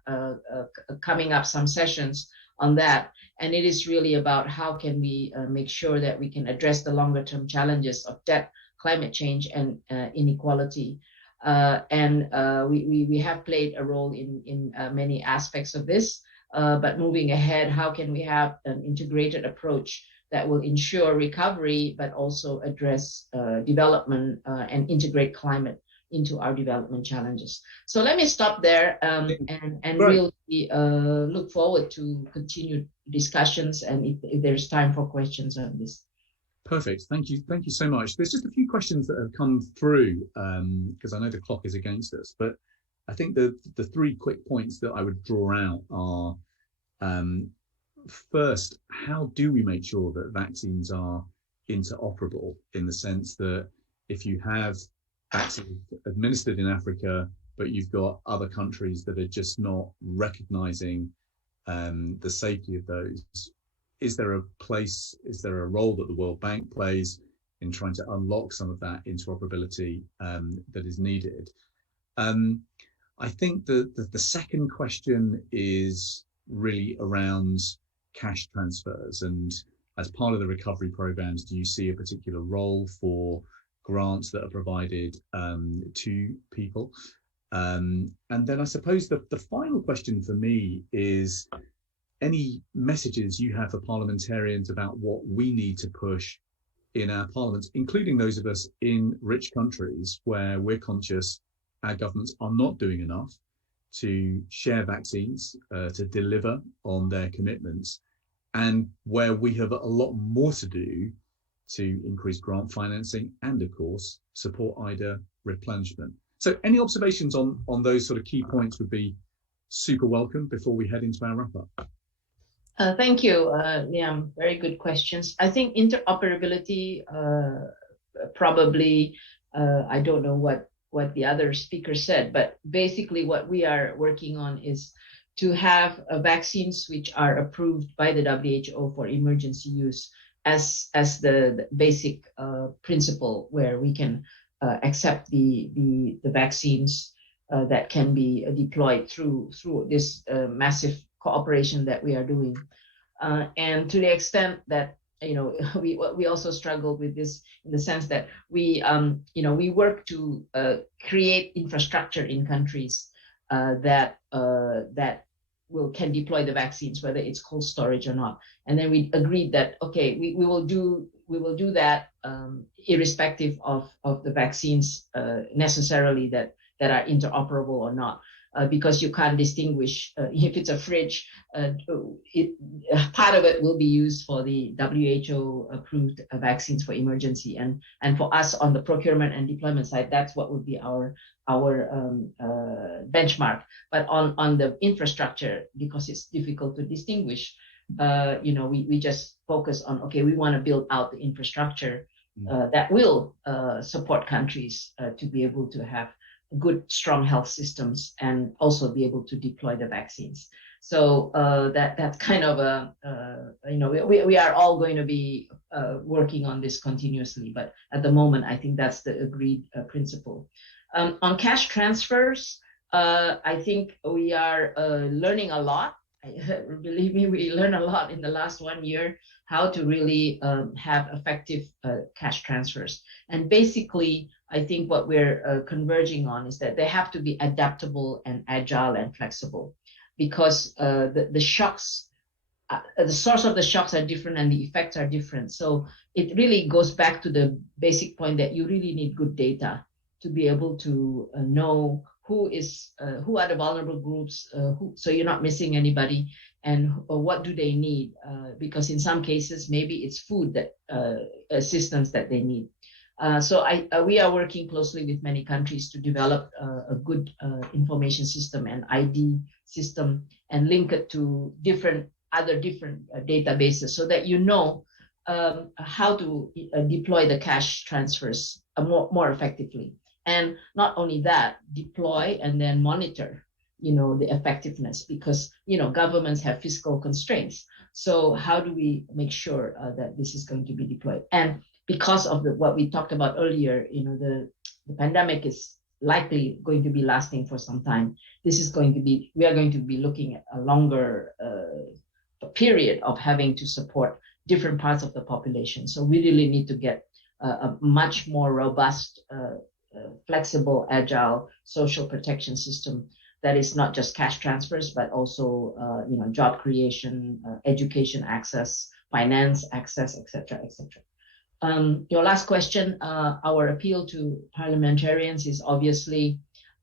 coming up some sessions on that. And it is really about how can we make sure that we can address the longer term challenges of debt, climate change, and inequality. We have played a role in many aspects of this, but moving ahead, how can we have an integrated approach that will ensure recovery, but also address development and integrate climate into our development challenges. So let me stop there and really look forward to continued discussions, and if there's time for questions on this. Perfect. Thank you so much. There's just a few questions that have come through because I know the clock is against us, but I think the three quick points that I would draw out are, first, how do we make sure that vaccines are interoperable, in the sense that if you have vaccines administered in Africa, but you've got other countries that are just not recognizing the safety of those, is there a role that the World Bank plays in trying to unlock some of that interoperability that is needed? I think the second question is really around cash transfers, and as part of the recovery programs, do you see a particular role for grants that are provided to people? And then I suppose the final question for me is any messages you have for parliamentarians about what we need to push in our parliaments, including those of us in rich countries where we're conscious our governments are not doing enough to share vaccines, to deliver on their commitments, and where we have a lot more to do to increase grant financing and, of course, support IDA replenishment. So any observations on those sort of key points would be super welcome before we head into our wrap-up. Thank you, Liam. Very good questions. I think interoperability, probably, I don't know what the other speaker said, but basically what we are working on is to have vaccines which are approved by the WHO for emergency use as the basic principle, where we can accept the vaccines that can be deployed through this massive cooperation that we are doing. And to the extent that, we also struggle with this in the sense that we work to create infrastructure in countries that can deploy the vaccines, whether it's cold storage or not. And then we agreed that, okay, we will do that irrespective of the vaccines necessarily that are interoperable or not. Because you can't distinguish if it's a fridge, part of it will be used for the WHO approved vaccines for emergency, and for us on the procurement and deployment side, that's what would be our benchmark. But on the infrastructure, because it's difficult to distinguish, we just focus on, okay, we want to build out the infrastructure that will support countries to be able to have good, strong health systems and also be able to deploy the vaccines. So that's kind of we are all going to be working on this continuously, but at the moment, I think that's the agreed principle. On cash transfers, I think we are learning a lot. Believe me, we learned a lot in the last 1 year, how to really have effective cash transfers. And basically, I think what we're converging on is that they have to be adaptable and agile and flexible, because the shocks, the source of the shocks are different and the effects are different. So it really goes back to the basic point that you really need good data to be able to know who are the vulnerable groups, so you're not missing anybody, and what do they need, because in some cases maybe it's food that assistance that they need. So we are working closely with many countries to develop a good information system and ID system and link it to different databases, so that how to deploy the cash transfers more effectively. And not only that, deploy and then monitor, the effectiveness, because governments have fiscal constraints. So how do we make sure that this is going to be deployed? And because of what we talked about earlier, the pandemic is likely going to be lasting for some time. We are going to be looking at a longer period of having to support different parts of the population. So we really need to get a much more robust, flexible, agile social protection system that is not just cash transfers, but also job creation, education access, finance access, etc., etc. Your last question, our appeal to parliamentarians is obviously,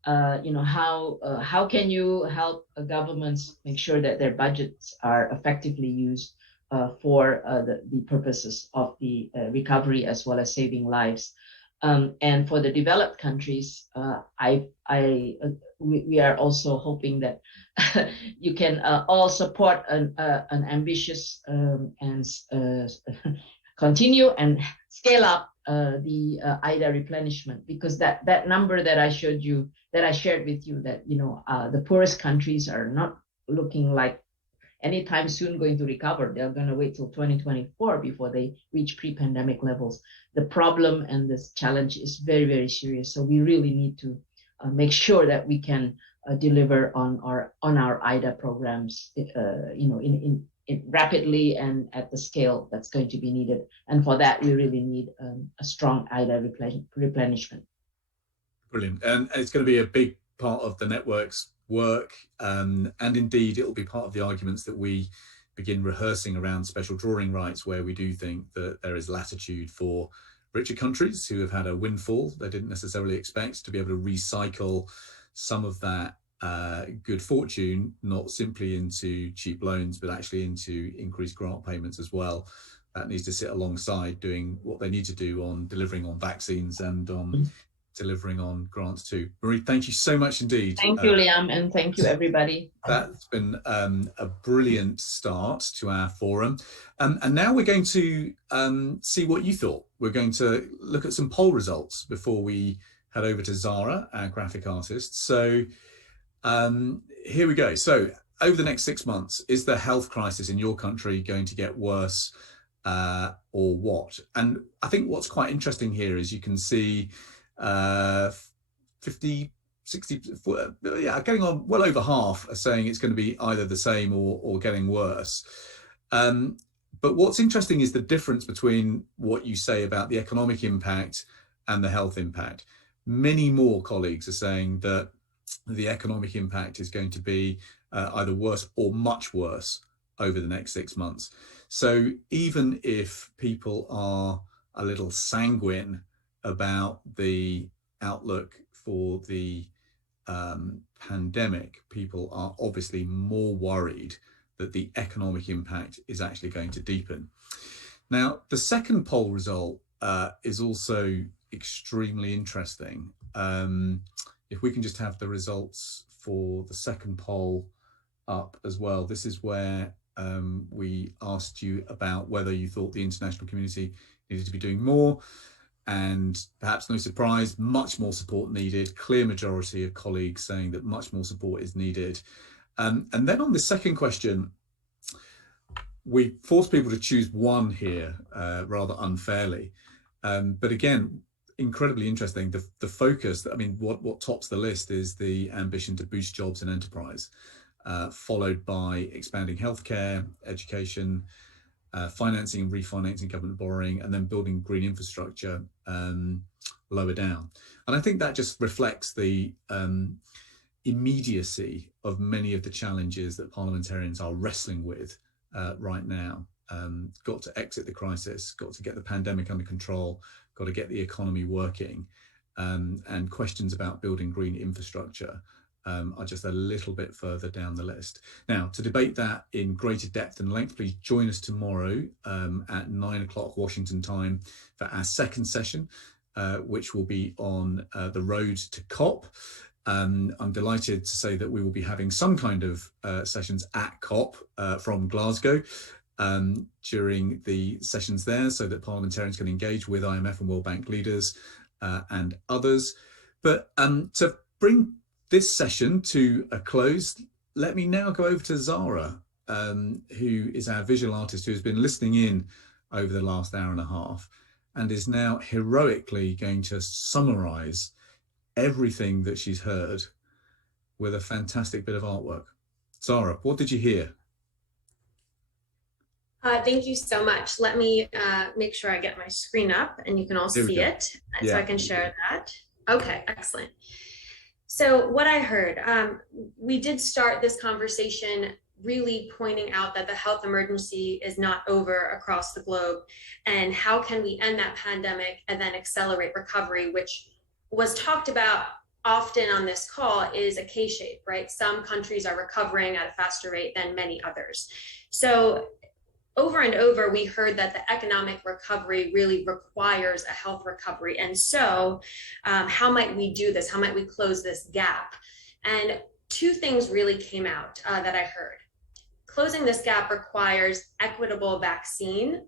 how can you help governments make sure that their budgets are effectively used for the purposes of the recovery as well as saving lives. And for the developed countries, we are also hoping that you can all support an ambitious and continue and scale up the IDA replenishment, because that number that I shared with you, that the poorest countries are not looking like anytime soon going to recover. They're going to wait till 2024 before they reach pre-pandemic levels. The problem and this challenge is very, very serious. So we really need to make sure that we can deliver on our IDA programs, rapidly and at the scale that's going to be needed. And for that, we really need a strong IDA replenishment. Brilliant. And it's going to be a big part of the network's work, and indeed it will be part of the arguments that we begin rehearsing around special drawing rights, where we do think that there is latitude for richer countries who have had a windfall they didn't necessarily expect to be able to recycle some of that good fortune, not simply into cheap loans, but actually into increased grant payments as well. That needs to sit alongside doing what they need to do on delivering on vaccines and on delivering on grants too. Marie, thank you so much indeed. Thank you, Liam, and thank you, everybody. That's been a brilliant start to our forum. And now we're going to see what you thought. We're going to look at some poll results before we head over to Zara, our graphic artist. So here we go. So over the next 6 months, is the health crisis in your country going to get worse or what? And I think what's quite interesting here is you can see 50, 60, yeah, getting on well over half are saying it's going to be either the same or getting worse. But what's interesting is the difference between what you say about the economic impact and the health impact. Many more colleagues are saying that the economic impact is going to be either worse or much worse over the next 6 months. So even if people are a little sanguine about the outlook for the pandemic, people are obviously more worried that the economic impact is actually going to deepen. Now, the second poll result is also extremely interesting. If we can just have the results for the second poll up as well. This is where we asked you about whether you thought the international community needed to be doing more. And perhaps no surprise, much more support needed. Clear majority of colleagues saying that much more support is needed. And then on the second question, we forced people to choose one here rather unfairly. But again, incredibly interesting. The focus, I mean, what tops the list is the ambition to boost jobs and enterprise, followed by expanding healthcare, education, financing and refinancing government borrowing, and then building green infrastructure lower down. And I think that just reflects the immediacy of many of the challenges that parliamentarians are wrestling with right now. Got to exit the crisis, got to get the pandemic under control, got to get the economy working, and questions about building green infrastructure are just a little bit further down the list. Now, to debate that in greater depth and length, please join us tomorrow at 9 o'clock Washington time for our second session, which will be on the road to COP. I'm delighted to say that we will be having some kind of sessions at COP from Glasgow during the sessions there, so that parliamentarians can engage with IMF and World Bank leaders and others. But to bring this session to a close, let me now go over to Zara, who is our visual artist who has been listening in over the last hour and a half and is now heroically going to summarize everything that she's heard with a fantastic bit of artwork. Zara, what did you hear? Thank you so much. Let me make sure I get my screen up and you can all see it, so I can share that. Okay, excellent. So what I heard, we did start this conversation really pointing out that the health emergency is not over across the globe, and how can we end that pandemic and then accelerate recovery, which was talked about often on this call is a K-shape, right? Some countries are recovering at a faster rate than many others. So over and over, we heard that the economic recovery really requires a health recovery. And so how might we do this? How might we close this gap? And two things really came out that I heard. Closing this gap requires equitable vaccine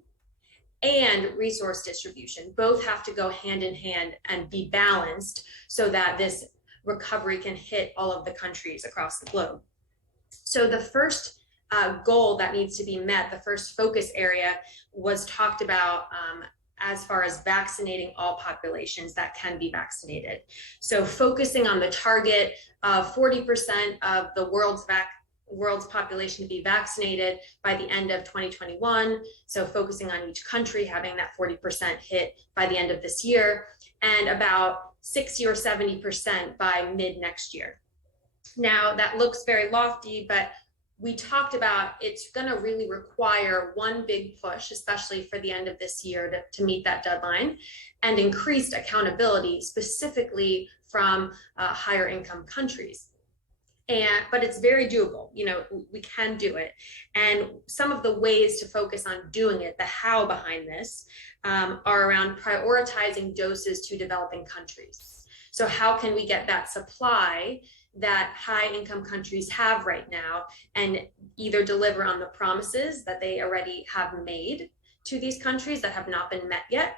and resource distribution. Both have to go hand in hand and be balanced so that this recovery can hit all of the countries across the globe. So the first goal that needs to be met, the first focus area, was talked about as far as vaccinating all populations that can be vaccinated. So focusing on the target of 40% of the world's population to be vaccinated by the end of 2021. So focusing on each country having that 40% hit by the end of this year, and about 60 or 70% by mid next year. Now that looks very lofty, but we talked about it's going to really require one big push, especially for the end of this year to meet that deadline, and increased accountability specifically from higher income countries. But it's very doable. You know, we can do it. And some of the ways to focus on doing it, the how behind this, are around prioritizing doses to developing countries. So how can we get that supply that high income countries have right now and either deliver on the promises that they already have made to these countries that have not been met yet?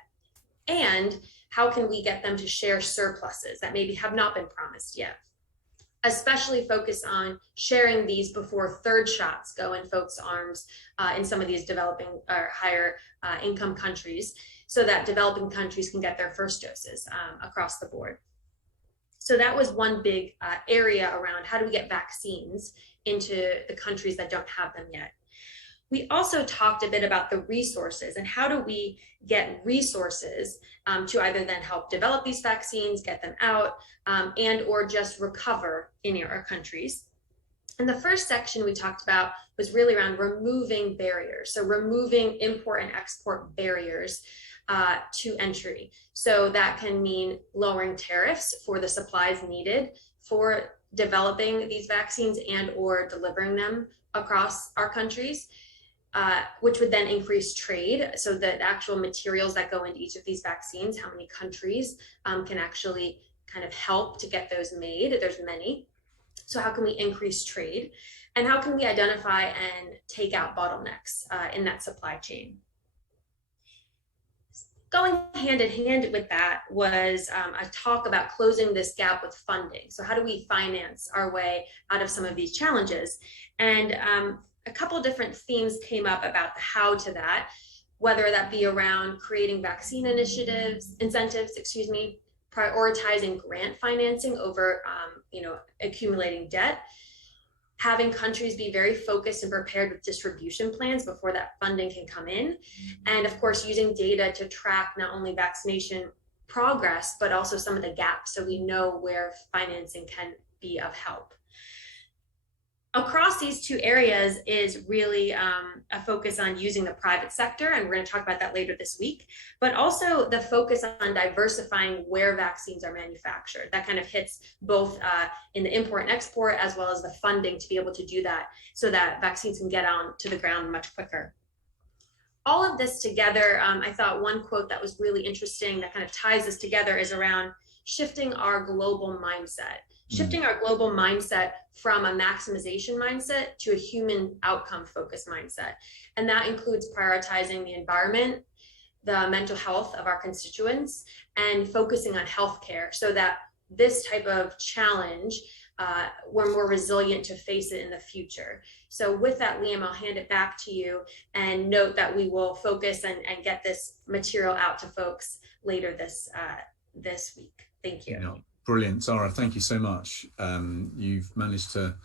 And how can we get them to share surpluses that maybe have not been promised yet? Especially focus on sharing these before third shots go in folks' arms in some of these developing or higher income countries, so that developing countries can get their first doses across the board. So that was one big area around how do we get vaccines into the countries that don't have them yet. We also talked a bit about the resources and how do we get resources to either then help develop these vaccines, get them out, and or just recover in our countries. And the first section we talked about was really around removing barriers. So removing import and export barriers to entry. So that can mean lowering tariffs for the supplies needed for developing these vaccines and or delivering them across our countries. Which would then increase trade. So the actual materials that go into each of these vaccines, how many countries can actually kind of help to get those made? There's many. So how can we increase trade? And how can we identify and take out bottlenecks in that supply chain? Going hand in hand with that was a talk about closing this gap with funding. So how do we finance our way out of some of these challenges? And a couple different themes came up about the how to that, whether that be around creating vaccine incentives, prioritizing grant financing over, accumulating debt, having countries be very focused and prepared with distribution plans before that funding can come in, and of course, using data to track not only vaccination progress, but also some of the gaps so we know where financing can be of help. Across these two areas is really a focus on using the private sector, and we're going to talk about that later this week, but also the focus on diversifying where vaccines are manufactured. That kind of hits both in the import and export, as well as the funding to be able to do that so that vaccines can get on to the ground much quicker. All of this together, I thought one quote that was really interesting that kind of ties this together is around shifting our global mindset. Shifting our global mindset from a maximization mindset to a human outcome focused mindset. And that includes prioritizing the environment, the mental health of our constituents, and focusing on healthcare so that this type of challenge we're more resilient to face it in the future. So with that, Liam, I'll hand it back to you, and note that we will focus and get this material out to folks later this week. Thank you. Yeah, brilliant, Zara. Thank you so much. You've managed to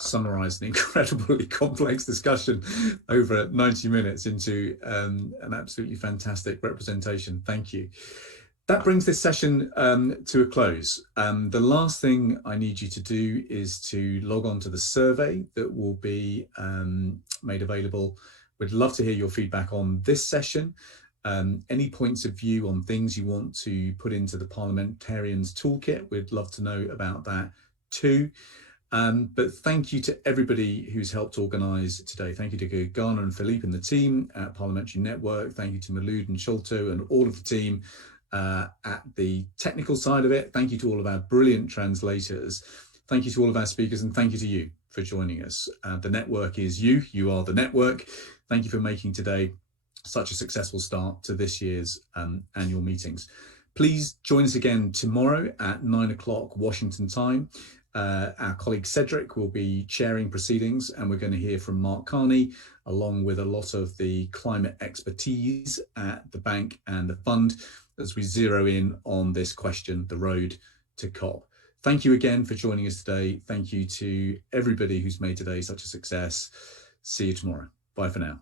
summarize an incredibly complex discussion over 90 minutes into an absolutely fantastic representation. Thank you. That brings this session to a close. The last thing I need you to do is to log on to the survey that will be made available. We'd love to hear your feedback on this session. Any points of view on things you want to put into the Parliamentarians Toolkit, we'd love to know about that too. But thank you to everybody who's helped organise today. Thank you to Ghana and Philippe and the team at Parliamentary Network. Thank you to Malud and Sholto and all of the team at the technical side of it. Thank you to all of our brilliant translators. Thank you to all of our speakers, and thank you to you for joining us. The network is you. You are the network. Thank you for making today such a successful start to this year's annual meetings. Please join us again tomorrow at 9 o'clock Washington time. Our colleague Cedric will be chairing proceedings, and we're going to hear from Mark Carney, along with a lot of the climate expertise at the bank and the fund, as we zero in on this question, the road to COP. Thank you again for joining us today. Thank you to everybody who's made today such a success. See you tomorrow. Bye for now.